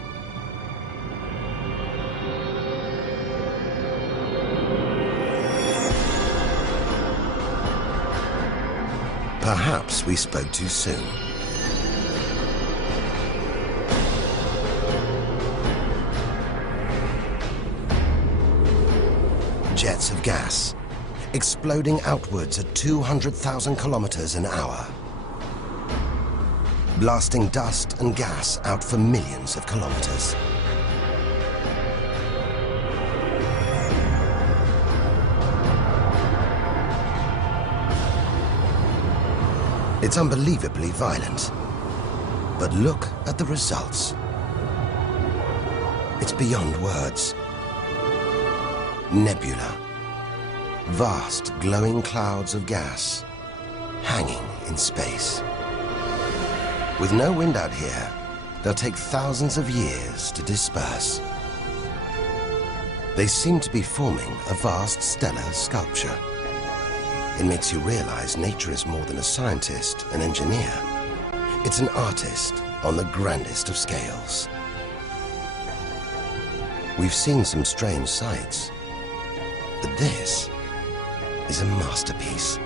Perhaps we spoke too soon. Jets of gas, exploding outwards at 200,000 kilometers an hour, blasting dust and gas out for millions of kilometers. It's unbelievably violent, but look at the results. It's beyond words. Nebula. Vast glowing clouds of gas hanging in space. With no wind out here, they'll take thousands of years to disperse. They seem to be forming a vast stellar sculpture. It makes you realize nature is more than a scientist, an engineer. It's an artist on the grandest of scales. We've seen some strange sights, but this is a masterpiece.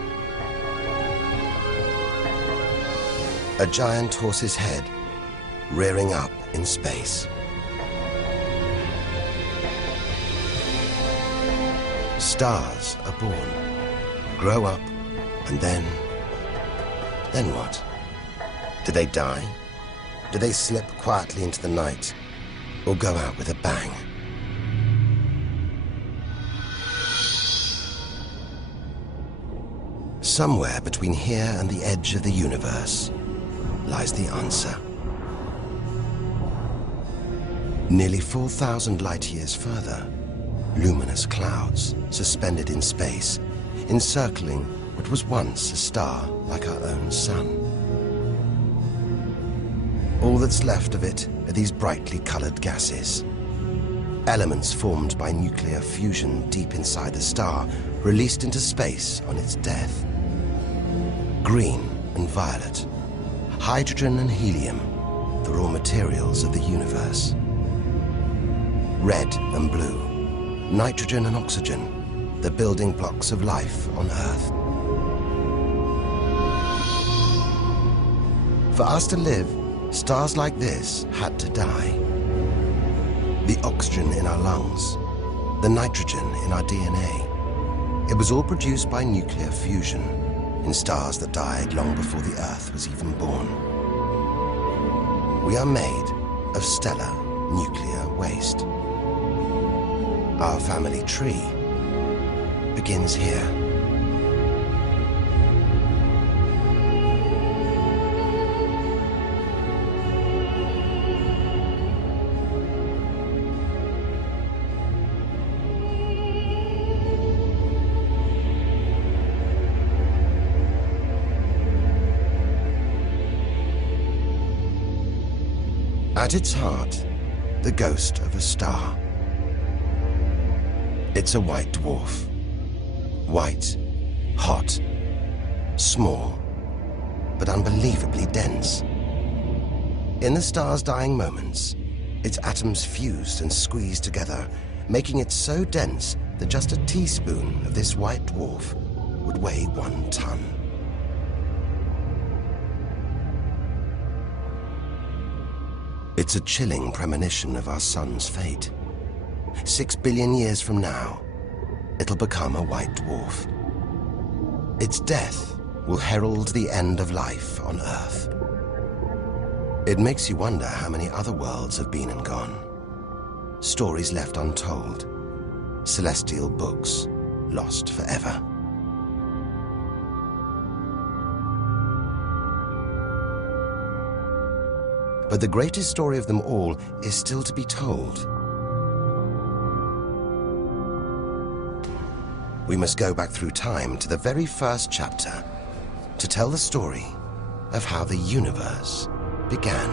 A giant horse's head rearing up in space. Stars are born, grow up, and then what? Do they die? Do they slip quietly into the night, or go out with a bang? Somewhere between here and the edge of the universe lies the answer. Nearly 4,000 light-years further, luminous clouds suspended in space, encircling what was once a star like our own sun. All that's left of it are these brightly colored gases. Elements formed by nuclear fusion deep inside the star, released into space on its death. Green and violet, hydrogen and helium, the raw materials of the universe. Red and blue, nitrogen and oxygen, the building blocks of life on Earth. For us to live, stars like this had to die. The oxygen in our lungs, the nitrogen in our DNA, it was all produced by nuclear fusion in stars that died long before the Earth was even born. We are made of stellar nuclear waste. Our family tree begins here. At its heart, the ghost of a star. It's a white dwarf. White, hot, small, but unbelievably dense. In the star's dying moments, its atoms fused and squeezed together, making it so dense that just a teaspoon of this white dwarf would weigh 1 ton. It's a chilling premonition of our sun's fate. 6 billion years from now, it'll become a white dwarf. Its death will herald the end of life on Earth. It makes you wonder how many other worlds have been and gone. Stories left untold. Celestial books lost forever. But the greatest story of them all is still to be told. we must go back through time to the very first chapter to tell the story of how the universe began.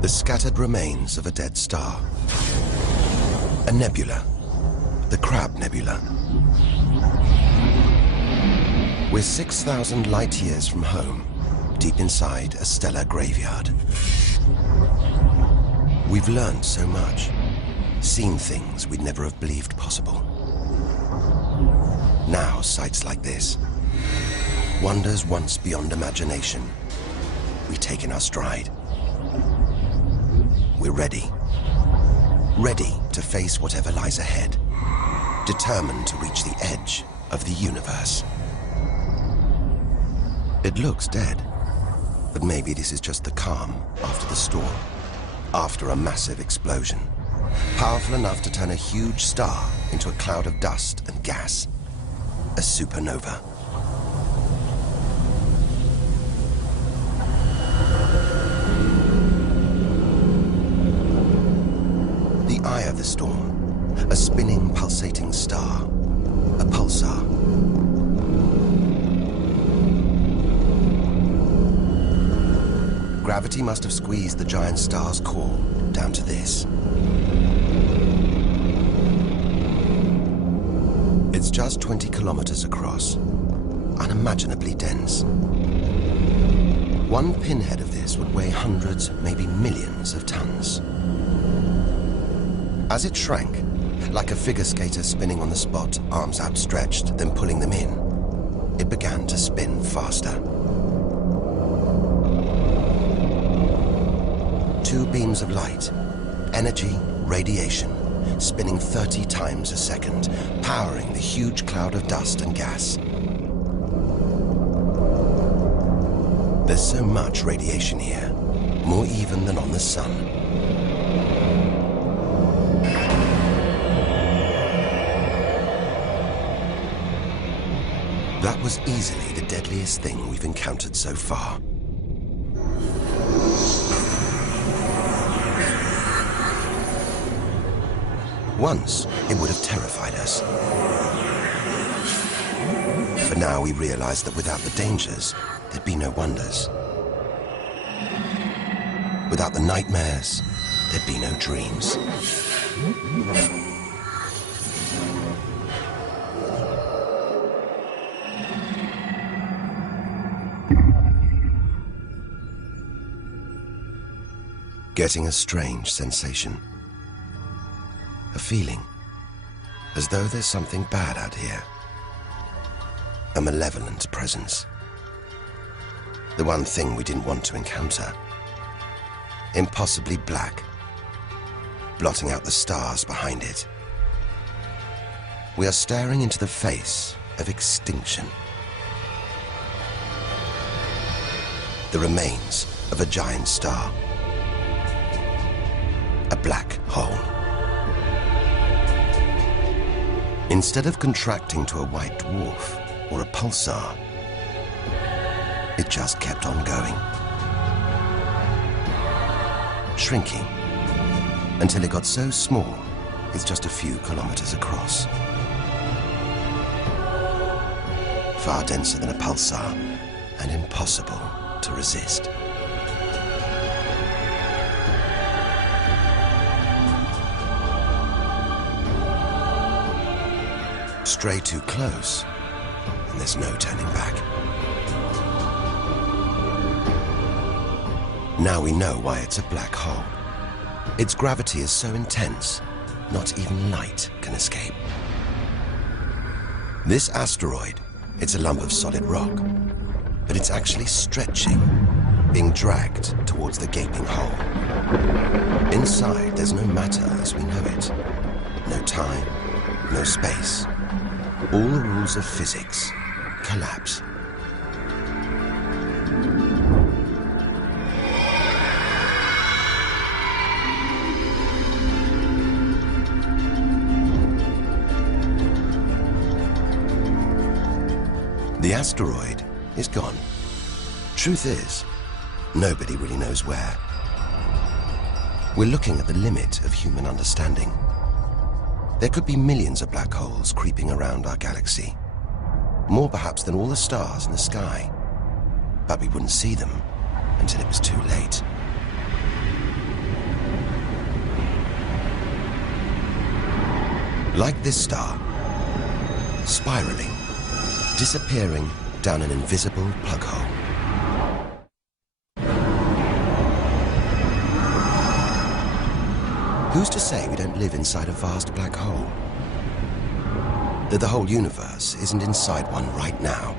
The scattered remains of a dead star. A nebula, the Crab Nebula. We're 6,000 light years from home, deep inside a stellar graveyard. We've learned so much, seen things we'd never have believed possible. Now, sights like this, wonders once beyond imagination, we take in our stride. We're ready. Ready to face whatever lies ahead. Determined to reach the edge of the universe. It looks dead, but maybe this is just the calm after the storm. After a massive explosion. Powerful enough to turn a huge star into a cloud of dust and gas. A supernova. The eye of the storm, a spinning, pulsating star, a pulsar. Gravity must have squeezed the giant star's core down to this. It's just 20 kilometers across, unimaginably dense. One pinhead of this would weigh hundreds, maybe millions of tons. As it shrank, like a figure skater spinning on the spot, arms outstretched, then pulling them in, it began to spin faster. Two beams of light, energy, radiation, spinning 30 times a second, powering the huge cloud of dust and gas. There's so much radiation here, more even than on the sun. That was easily the deadliest thing we've encountered so far. Once, it would have terrified us. But now we realize that without the dangers, there'd be no wonders. Without the nightmares, there'd be no dreams. Getting a strange sensation. A feeling, as though there's something bad out here. A malevolent presence. The one thing we didn't want to encounter. Impossibly black, blotting out the stars behind it. We are staring into the face of extinction. The remains of a giant star. A black hole. Instead of contracting to a white dwarf or a pulsar, it just kept on going. Shrinking until it got so small, it's just a few kilometers across. Far denser than a pulsar and impossible to resist. Stray too close, and there's no turning back. Now we know why it's a black hole. Its gravity is so intense, not even light can escape. This asteroid, it's a lump of solid rock, but it's actually stretching, being dragged towards the gaping hole. Inside, there's no matter as we know it. No time, no space. All the rules of physics collapse. The asteroid is gone. Truth is, nobody really knows where. We're looking at the limit of human understanding. There could be millions of black holes creeping around our galaxy. More perhaps than all the stars in the sky. But we wouldn't see them until it was too late. Like this star, spiraling, disappearing down an invisible plug hole. Who's to say we don't live inside a vast black hole? That the whole universe isn't inside one right now,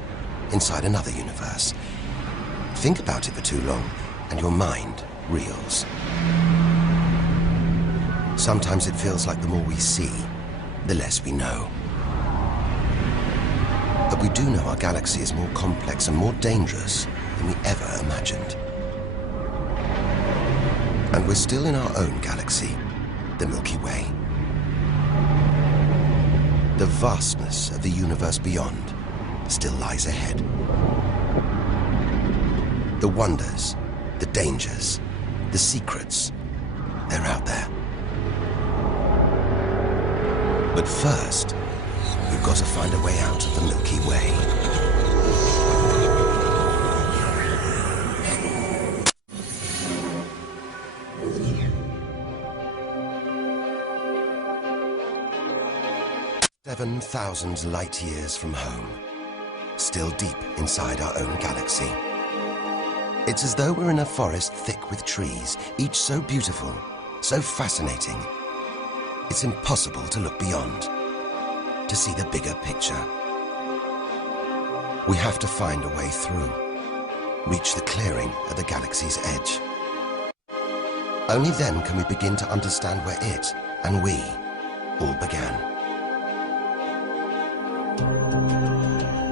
inside another universe. Think about it for too long, and your mind reels. Sometimes it feels like the more we see, the less we know. But we do know our galaxy is more complex and more dangerous than we ever imagined. And we're still in our own galaxy, the Milky Way. The vastness of the universe beyond still lies ahead. The wonders, the dangers, the secrets, they're out there. But first, we've got to find a way out of the Milky Way. 7,000 light years from home, still deep inside our own galaxy. It's as though we're in a forest thick with trees, each so beautiful, so fascinating. It's impossible to look beyond, to see the bigger picture. We have to find a way through, reach the clearing at the galaxy's edge. Only then can we begin to understand where it and we all began.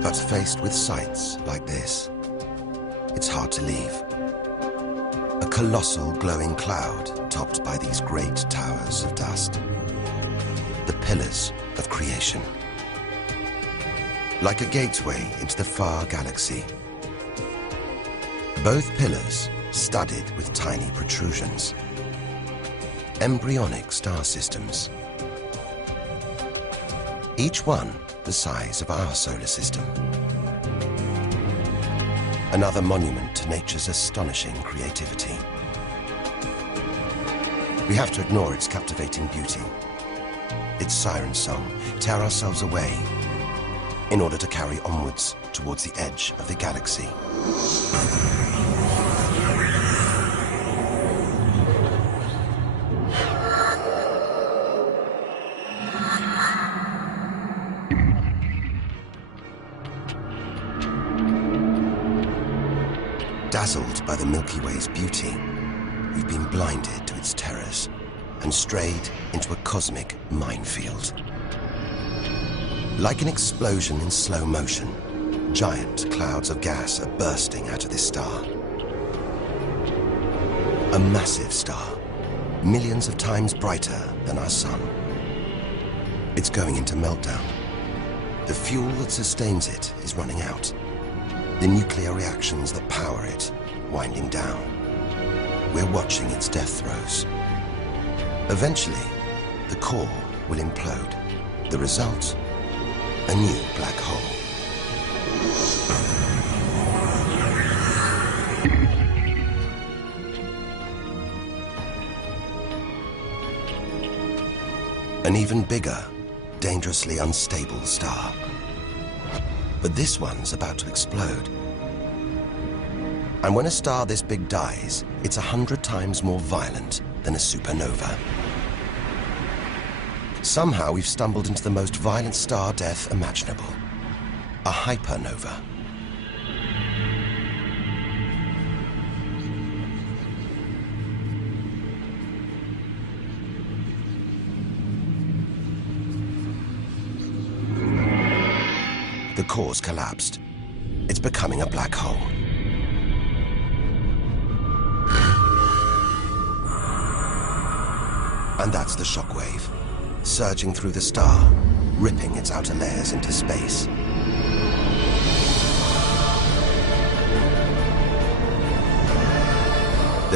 But faced with sights like this, it's hard to leave. A colossal glowing cloud topped by these great towers of dust. The pillars of creation. Like a gateway into the far galaxy. Both pillars studded with tiny protrusions. Embryonic star systems. Each one the size of our solar system. Another monument to nature's astonishing creativity. We have to ignore its captivating beauty, its siren song, tear ourselves away in order to carry onwards towards the edge of the galaxy. Dazzled by the Milky Way's beauty, we've been blinded to its terrors and strayed into a cosmic minefield. Like an explosion in slow motion, giant clouds of gas are bursting out of this star. A massive star, millions of times brighter than our sun. It's going into meltdown. The fuel that sustains it is running out. The nuclear reactions that power it winding down. We're watching its death throes. Eventually, the core will implode. The result, a new black hole. An even bigger, dangerously unstable star. But this one's about to explode. And when a star this big dies, it's 100 times more violent than a supernova. Somehow we've stumbled into the most violent star death imaginable. A hypernova. The core's collapsed. It's becoming a black hole. And that's the shockwave, surging through the star, ripping its outer layers into space.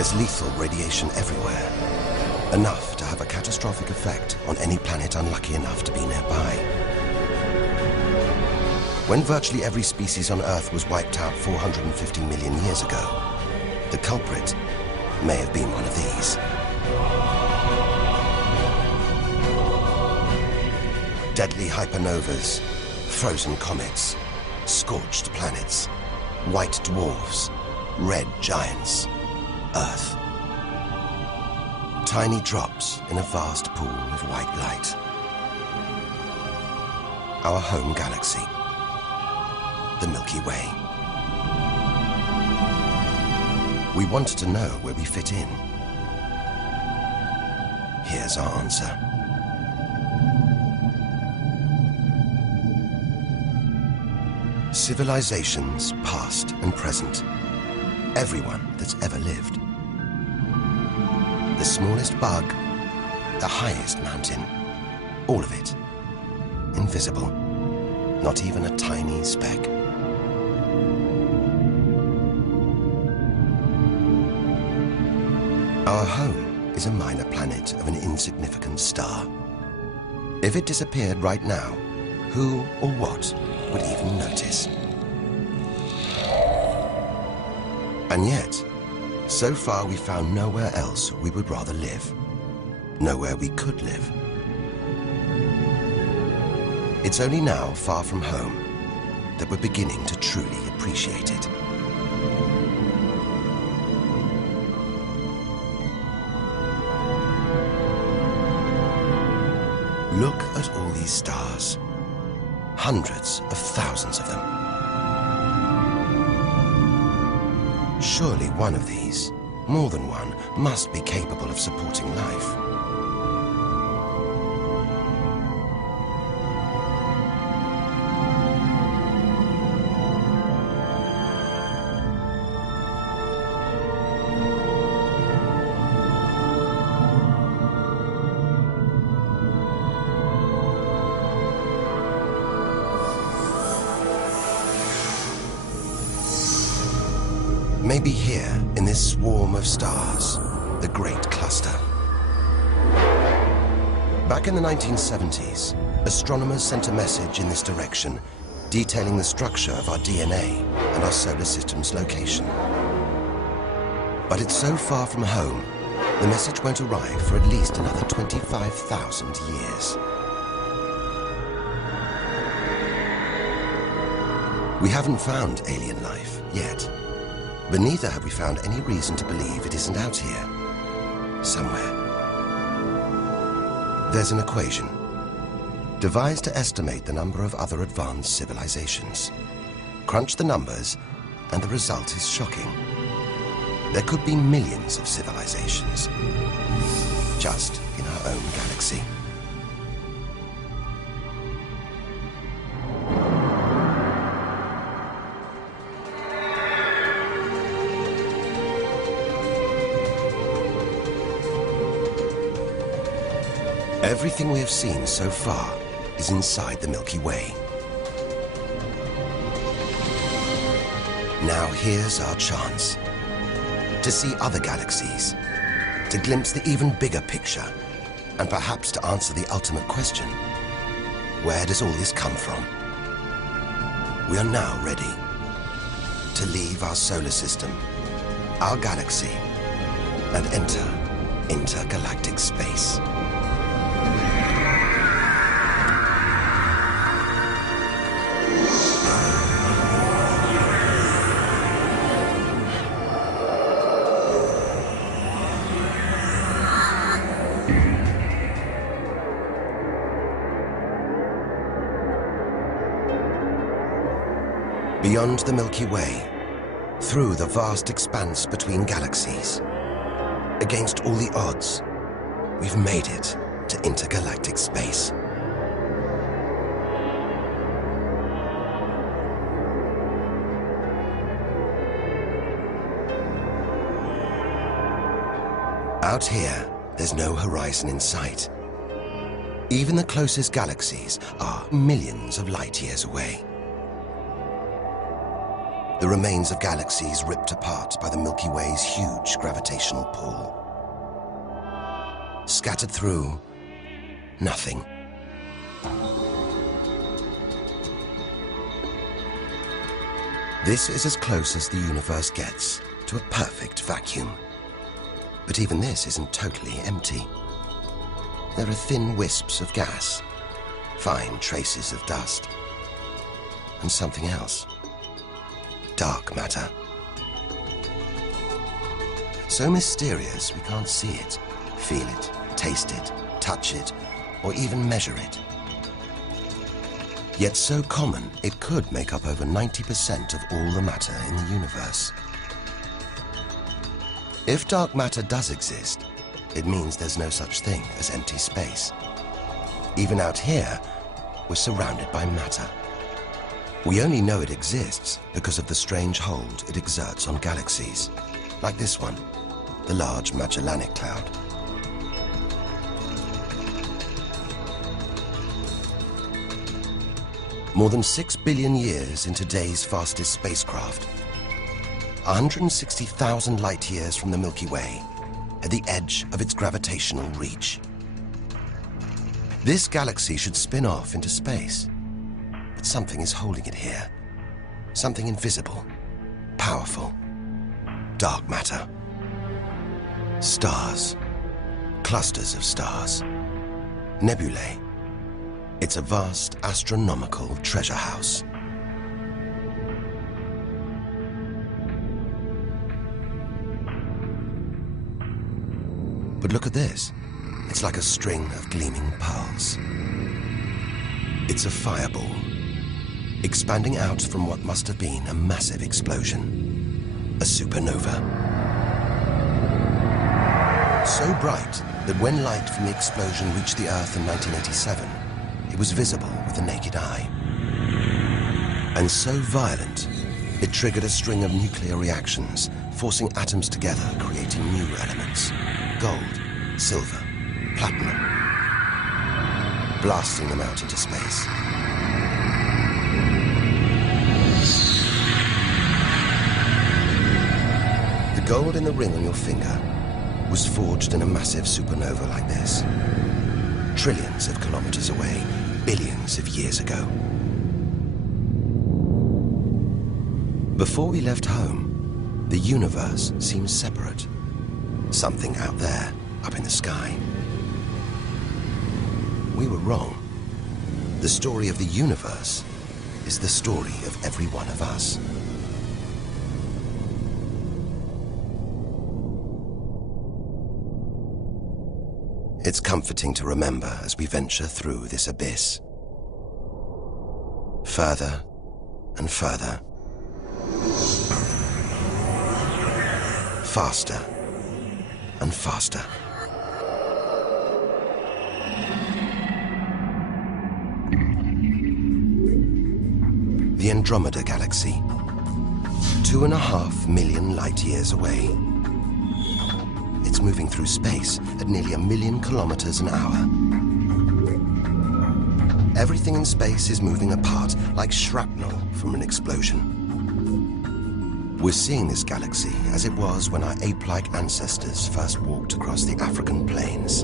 There's lethal radiation everywhere, enough to have a catastrophic effect on any planet unlucky enough to be nearby. When virtually every species on Earth was wiped out 450 million years ago, the culprit may have been one of these. Deadly hypernovas, frozen comets, scorched planets, white dwarfs, red giants, Earth. Tiny drops in a vast pool of white light. Our home galaxy, the Milky Way. We wanted to know where we fit in. Here's our answer. Civilizations, past and present. Everyone that's ever lived. The smallest bug, the highest mountain, all of it invisible. Not even a tiny speck. Our home is a minor planet of an insignificant star. If it disappeared right now, who or what would even notice? And yet, so far we found nowhere else we would rather live. Nowhere we could live. It's only now, far from home, that we're beginning to truly appreciate it. Look at all these stars. Hundreds of thousands of them. Surely one of these, more than one, must be capable of supporting life. Maybe here, in this swarm of stars, the Great Cluster. Back in the 1970s, astronomers sent a message in this direction, detailing the structure of our DNA and our solar system's location. But it's so far from home, the message won't arrive for at least another 25,000 years. We haven't found alien life yet. But neither have we found any reason to believe it isn't out here, somewhere. There's an equation, devised to estimate the number of other advanced civilizations. Crunch the numbers, and the result is shocking. There could be millions of civilizations, just in our own galaxy. Everything we have seen so far is inside the Milky Way. Now here's our chance to see other galaxies, to glimpse the even bigger picture, and perhaps to answer the ultimate question: where does all this come from? We are now ready to leave our solar system, our galaxy, and enter intergalactic space. Beyond the Milky Way, through the vast expanse between galaxies, against all the odds, we've made it to intergalactic space. Out here, there's no horizon in sight. Even the closest galaxies are millions of light years away. The remains of galaxies ripped apart by the Milky Way's huge gravitational pull. Scattered through, nothing. This is as close as the universe gets to a perfect vacuum. But even this isn't totally empty. There are thin wisps of gas, fine traces of dust, and something else. Dark matter. So mysterious we can't see it, feel it, taste it, touch it, or even measure it. Yet so common, it could make up over 90% of all the matter in the universe. If dark matter does exist, it means there's no such thing as empty space. Even out here, we're surrounded by matter. We only know it exists because of the strange hold it exerts on galaxies, like this one, the Large Magellanic Cloud. More than 6 billion years into today's fastest spacecraft, 160,000 light years from the Milky Way, at the edge of its gravitational reach. This galaxy should spin off into space, but something is holding it here. Something invisible, powerful, dark matter. Stars, clusters of stars, nebulae. It's a vast astronomical treasure house. But look at this. It's like a string of gleaming pearls. It's a fireball, expanding out from what must have been a massive explosion, a supernova. So bright that when light from the explosion reached the Earth in 1987, it was visible with the naked eye. And so violent, it triggered a string of nuclear reactions, forcing atoms together, creating new elements. Gold, silver, platinum, blasting them out into space. The gold in the ring on your finger was forged in a massive supernova like this, trillions of kilometers away, billions of years ago. Before we left home, the universe seemed separate. Something out there, up in the sky. We were wrong. The story of the universe is the story of every one of us. It's comforting to remember as we venture through this abyss. Further and further. Faster and faster. The Andromeda Galaxy, 2.5 million light years away. It's moving through space at nearly 1 million kilometers an hour. Everything in space is moving apart like shrapnel from an explosion. We're seeing this galaxy as it was when our ape-like ancestors first walked across the African plains.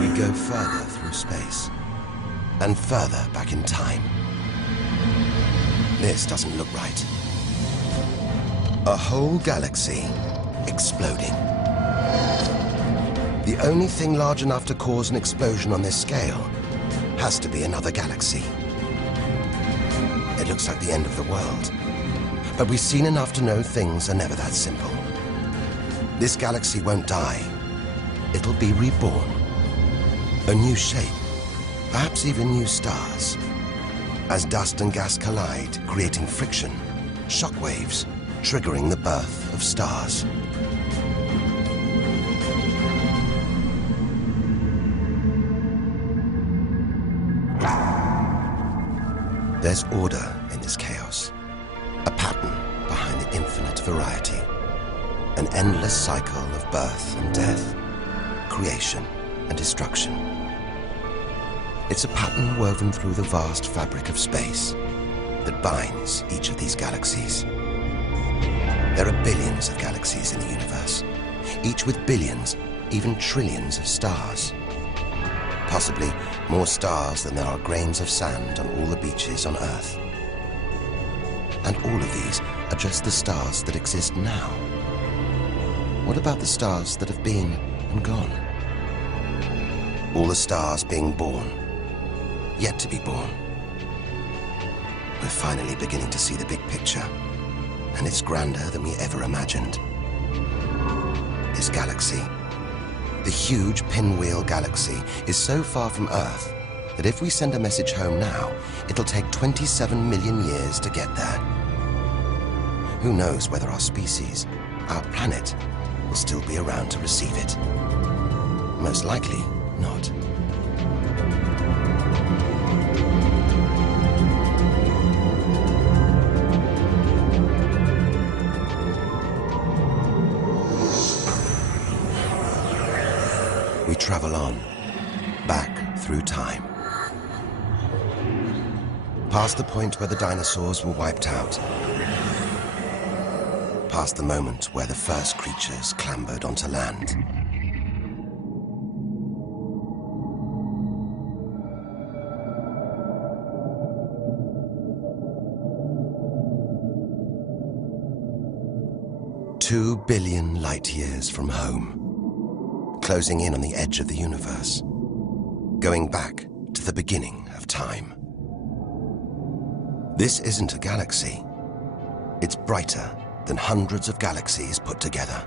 We go further through space and further back in time. This doesn't look right. A whole galaxy exploding. The only thing large enough to cause an explosion on this scale has to be another galaxy. It looks like the end of the world, but we've seen enough to know things are never that simple. This galaxy won't die. It'll be reborn. A new shape, perhaps even new stars. As dust and gas collide, creating friction, shockwaves, triggering the birth of stars. There's order in this chaos, a pattern behind the infinite variety, an endless cycle of birth and death, creation and destruction. It's a pattern woven through the vast fabric of space that binds each of these galaxies. There are billions of galaxies in the universe, each with billions, even trillions of stars. Possibly more stars than there are grains of sand on all the beaches on Earth. And all of these are just the stars that exist now. What about the stars that have been and gone? All the stars being born, yet to be born. We're finally beginning to see the big picture, and it's grander than we ever imagined. This galaxy, the huge Pinwheel Galaxy, is so far from Earth that if we send a message home now, it'll take 27 million years to get there. Who knows whether our species, our planet, will still be around to receive it? Most likely not. We travel on, back through time. Past the point where the dinosaurs were wiped out. Past the moment where the first creatures clambered onto land. "2 billion light years from home. Closing in on the edge of the universe, going back to the beginning of time. This isn't a galaxy. It's brighter than hundreds of galaxies put together.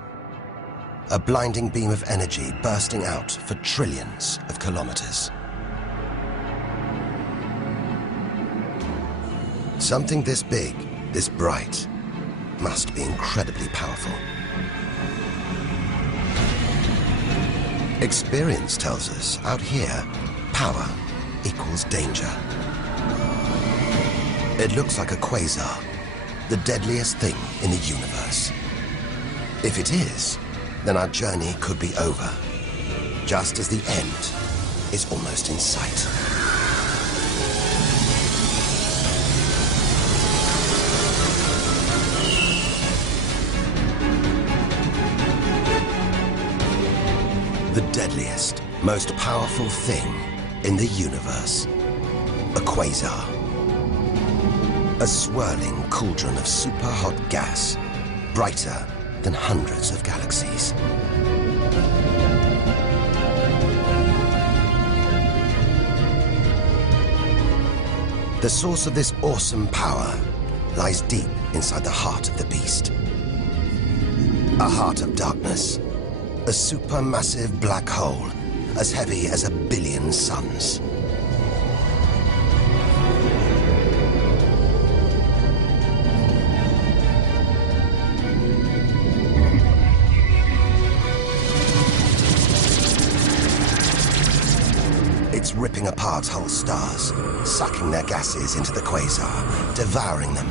A blinding beam of energy bursting out for trillions of kilometers. Something this big, this bright, must be incredibly powerful. Experience tells us, out here, power equals danger. It looks like a quasar, the deadliest thing in the universe. If it is, then our journey could be over, just as the end is almost in sight. The deadliest, most powerful thing in the universe. A quasar. A swirling cauldron of super-hot gas, brighter than hundreds of galaxies. The source of this awesome power lies deep inside the heart of the beast. A heart of darkness. A supermassive black hole, as heavy as 1 billion suns. It's ripping apart whole stars, sucking their gases into the quasar, devouring them,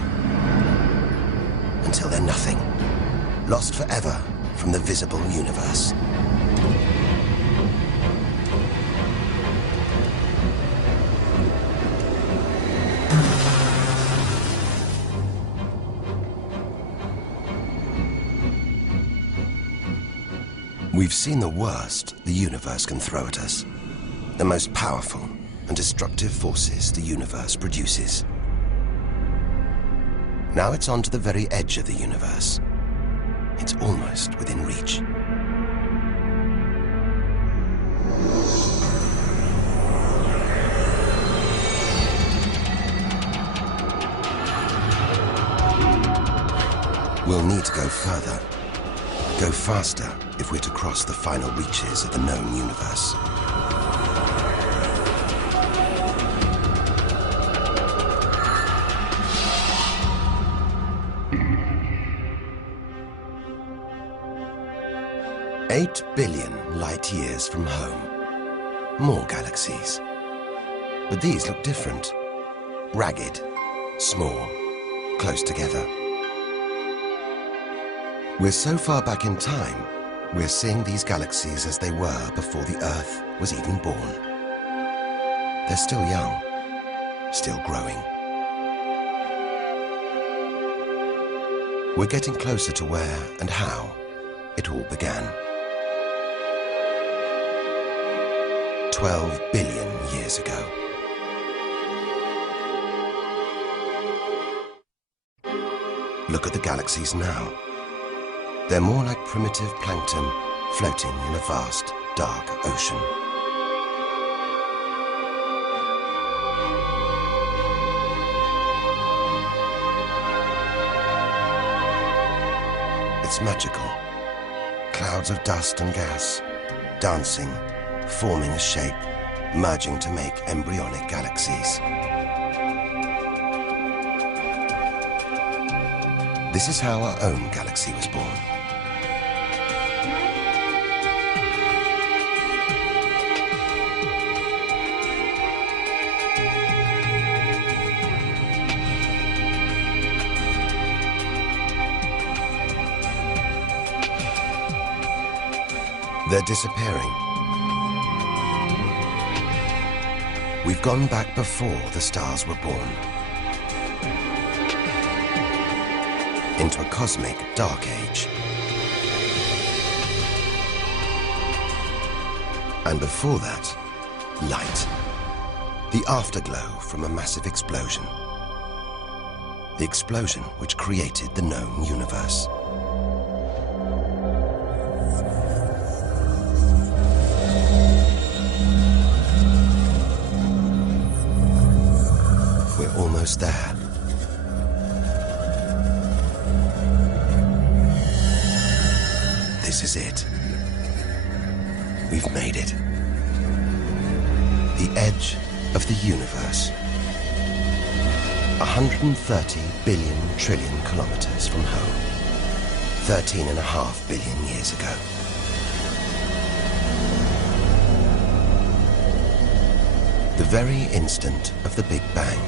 until they're nothing, lost forever from the visible universe. We've seen the worst the universe can throw at us, the most powerful and destructive forces the universe produces. Now it's on to the very edge of the universe. It's almost within reach. We'll need to go further, go faster if we're to cross the final reaches of the known universe. $8 billion light years from home. More galaxies. But these look different. Ragged, small, close together. We're so far back in time, we're seeing these galaxies as they were before the Earth was even born. They're still young, still growing. We're getting closer to where and how it all began. 12 billion years ago. Look at the galaxies now. They're more like primitive plankton floating in a vast, dark ocean. It's magical. Clouds of dust and gas, dancing, forming a shape, merging to make embryonic galaxies. This is how our own galaxy was born. They're disappearing. We've gone back before the stars were born. Into a cosmic dark age. And before that, light. The afterglow from a massive explosion. The explosion which created the known universe. We're almost there. This is it. We've made it. The edge of the universe. 130 billion trillion kilometers from home. 13.5 billion years ago. The very instant of the Big Bang.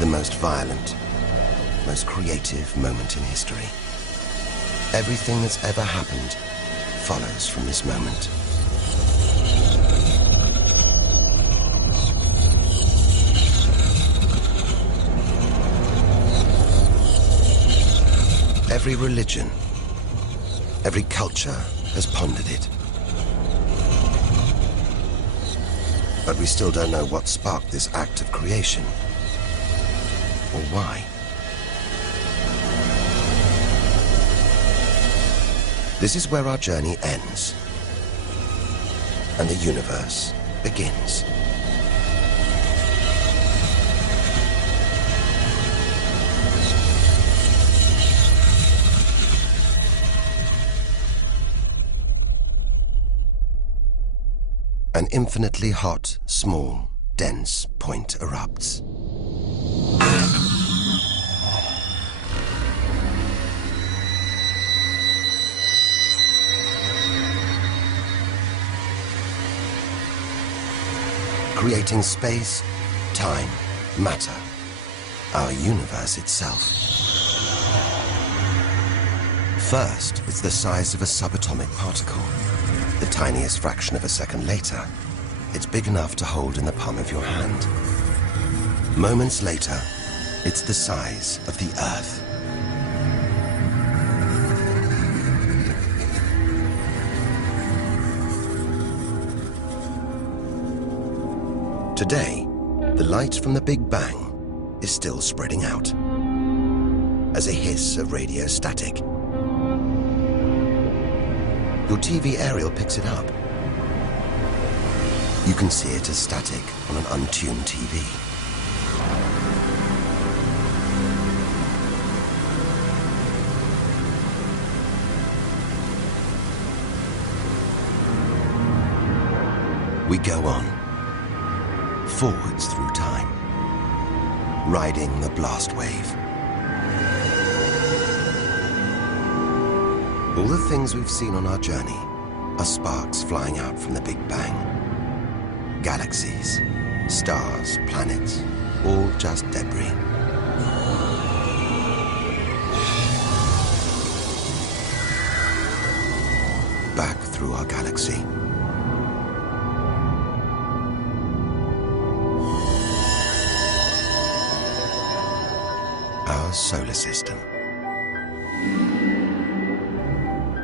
The most violent, most creative moment in history. Everything that's ever happened follows from this moment. Every religion, every culture has pondered it. But we still don't know what sparked this act of creation, or why. This is where our journey ends, and the universe begins. An infinitely hot, small, dense point erupts. Creating space, time, matter, our universe itself. First, it's the size of a subatomic particle. The tiniest fraction of a second later, it's big enough to hold in the palm of your hand. Moments later, it's the size of the Earth. Today, the light from the Big Bang is still spreading out as a hiss of radio static. Your TV aerial picks it up. You can see it as static on an untuned TV. We go on, forwards through time, riding the blast wave. All the things we've seen on our journey are sparks flying out from the Big Bang. Galaxies, stars, planets, all just debris. through our galaxy. Our solar system.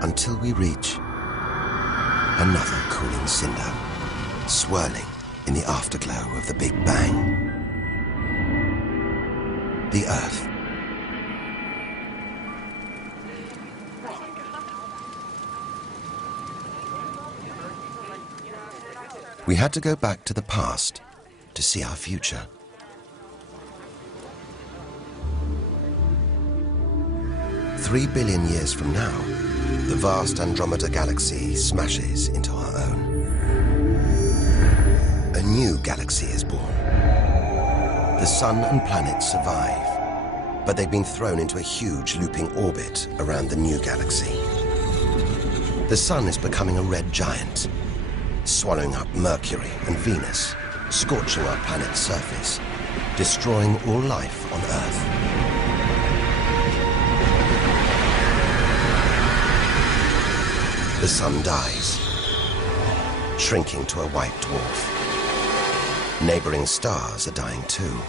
Until we reach another cooling cinder, swirling in the afterglow of the Big Bang. The Earth. We had to go back to the past to see our future. Three billion years from now, the vast Andromeda galaxy smashes into our own. A new galaxy is born. The sun and planets survive, but they've been thrown into a huge looping orbit around the new galaxy. The sun is becoming a red giant, swallowing up Mercury and Venus, scorching our planet's surface, destroying all life on Earth. The sun dies, shrinking to a white dwarf. Neighboring stars are dying too,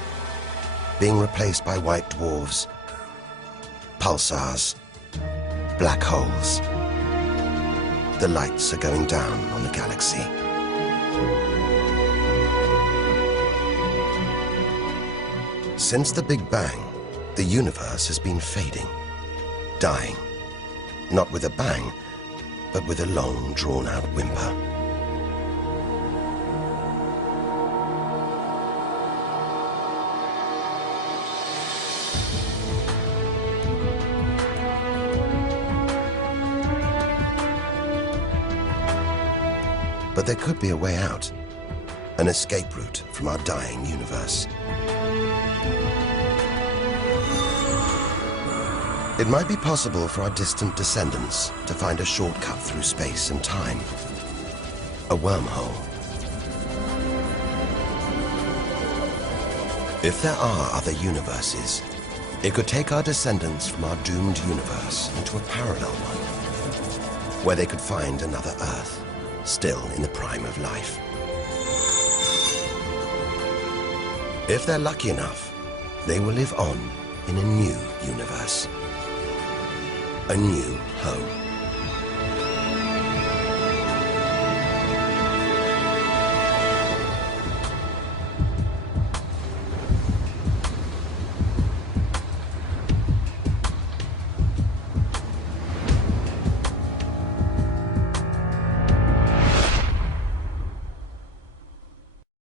being replaced by white dwarfs, pulsars, black holes. The lights are going down on the galaxy. Since the Big Bang, the universe has been fading, dying, not with a bang, but with a long, drawn-out whimper. But there could be a way out, an escape route from our dying universe. It might be possible for our distant descendants to find a shortcut through space and time, a wormhole. If there are other universes, it could take our descendants from our doomed universe into a parallel one, where they could find another Earth, still in the prime of life. If they're lucky enough, they will live on in a new universe. A new home.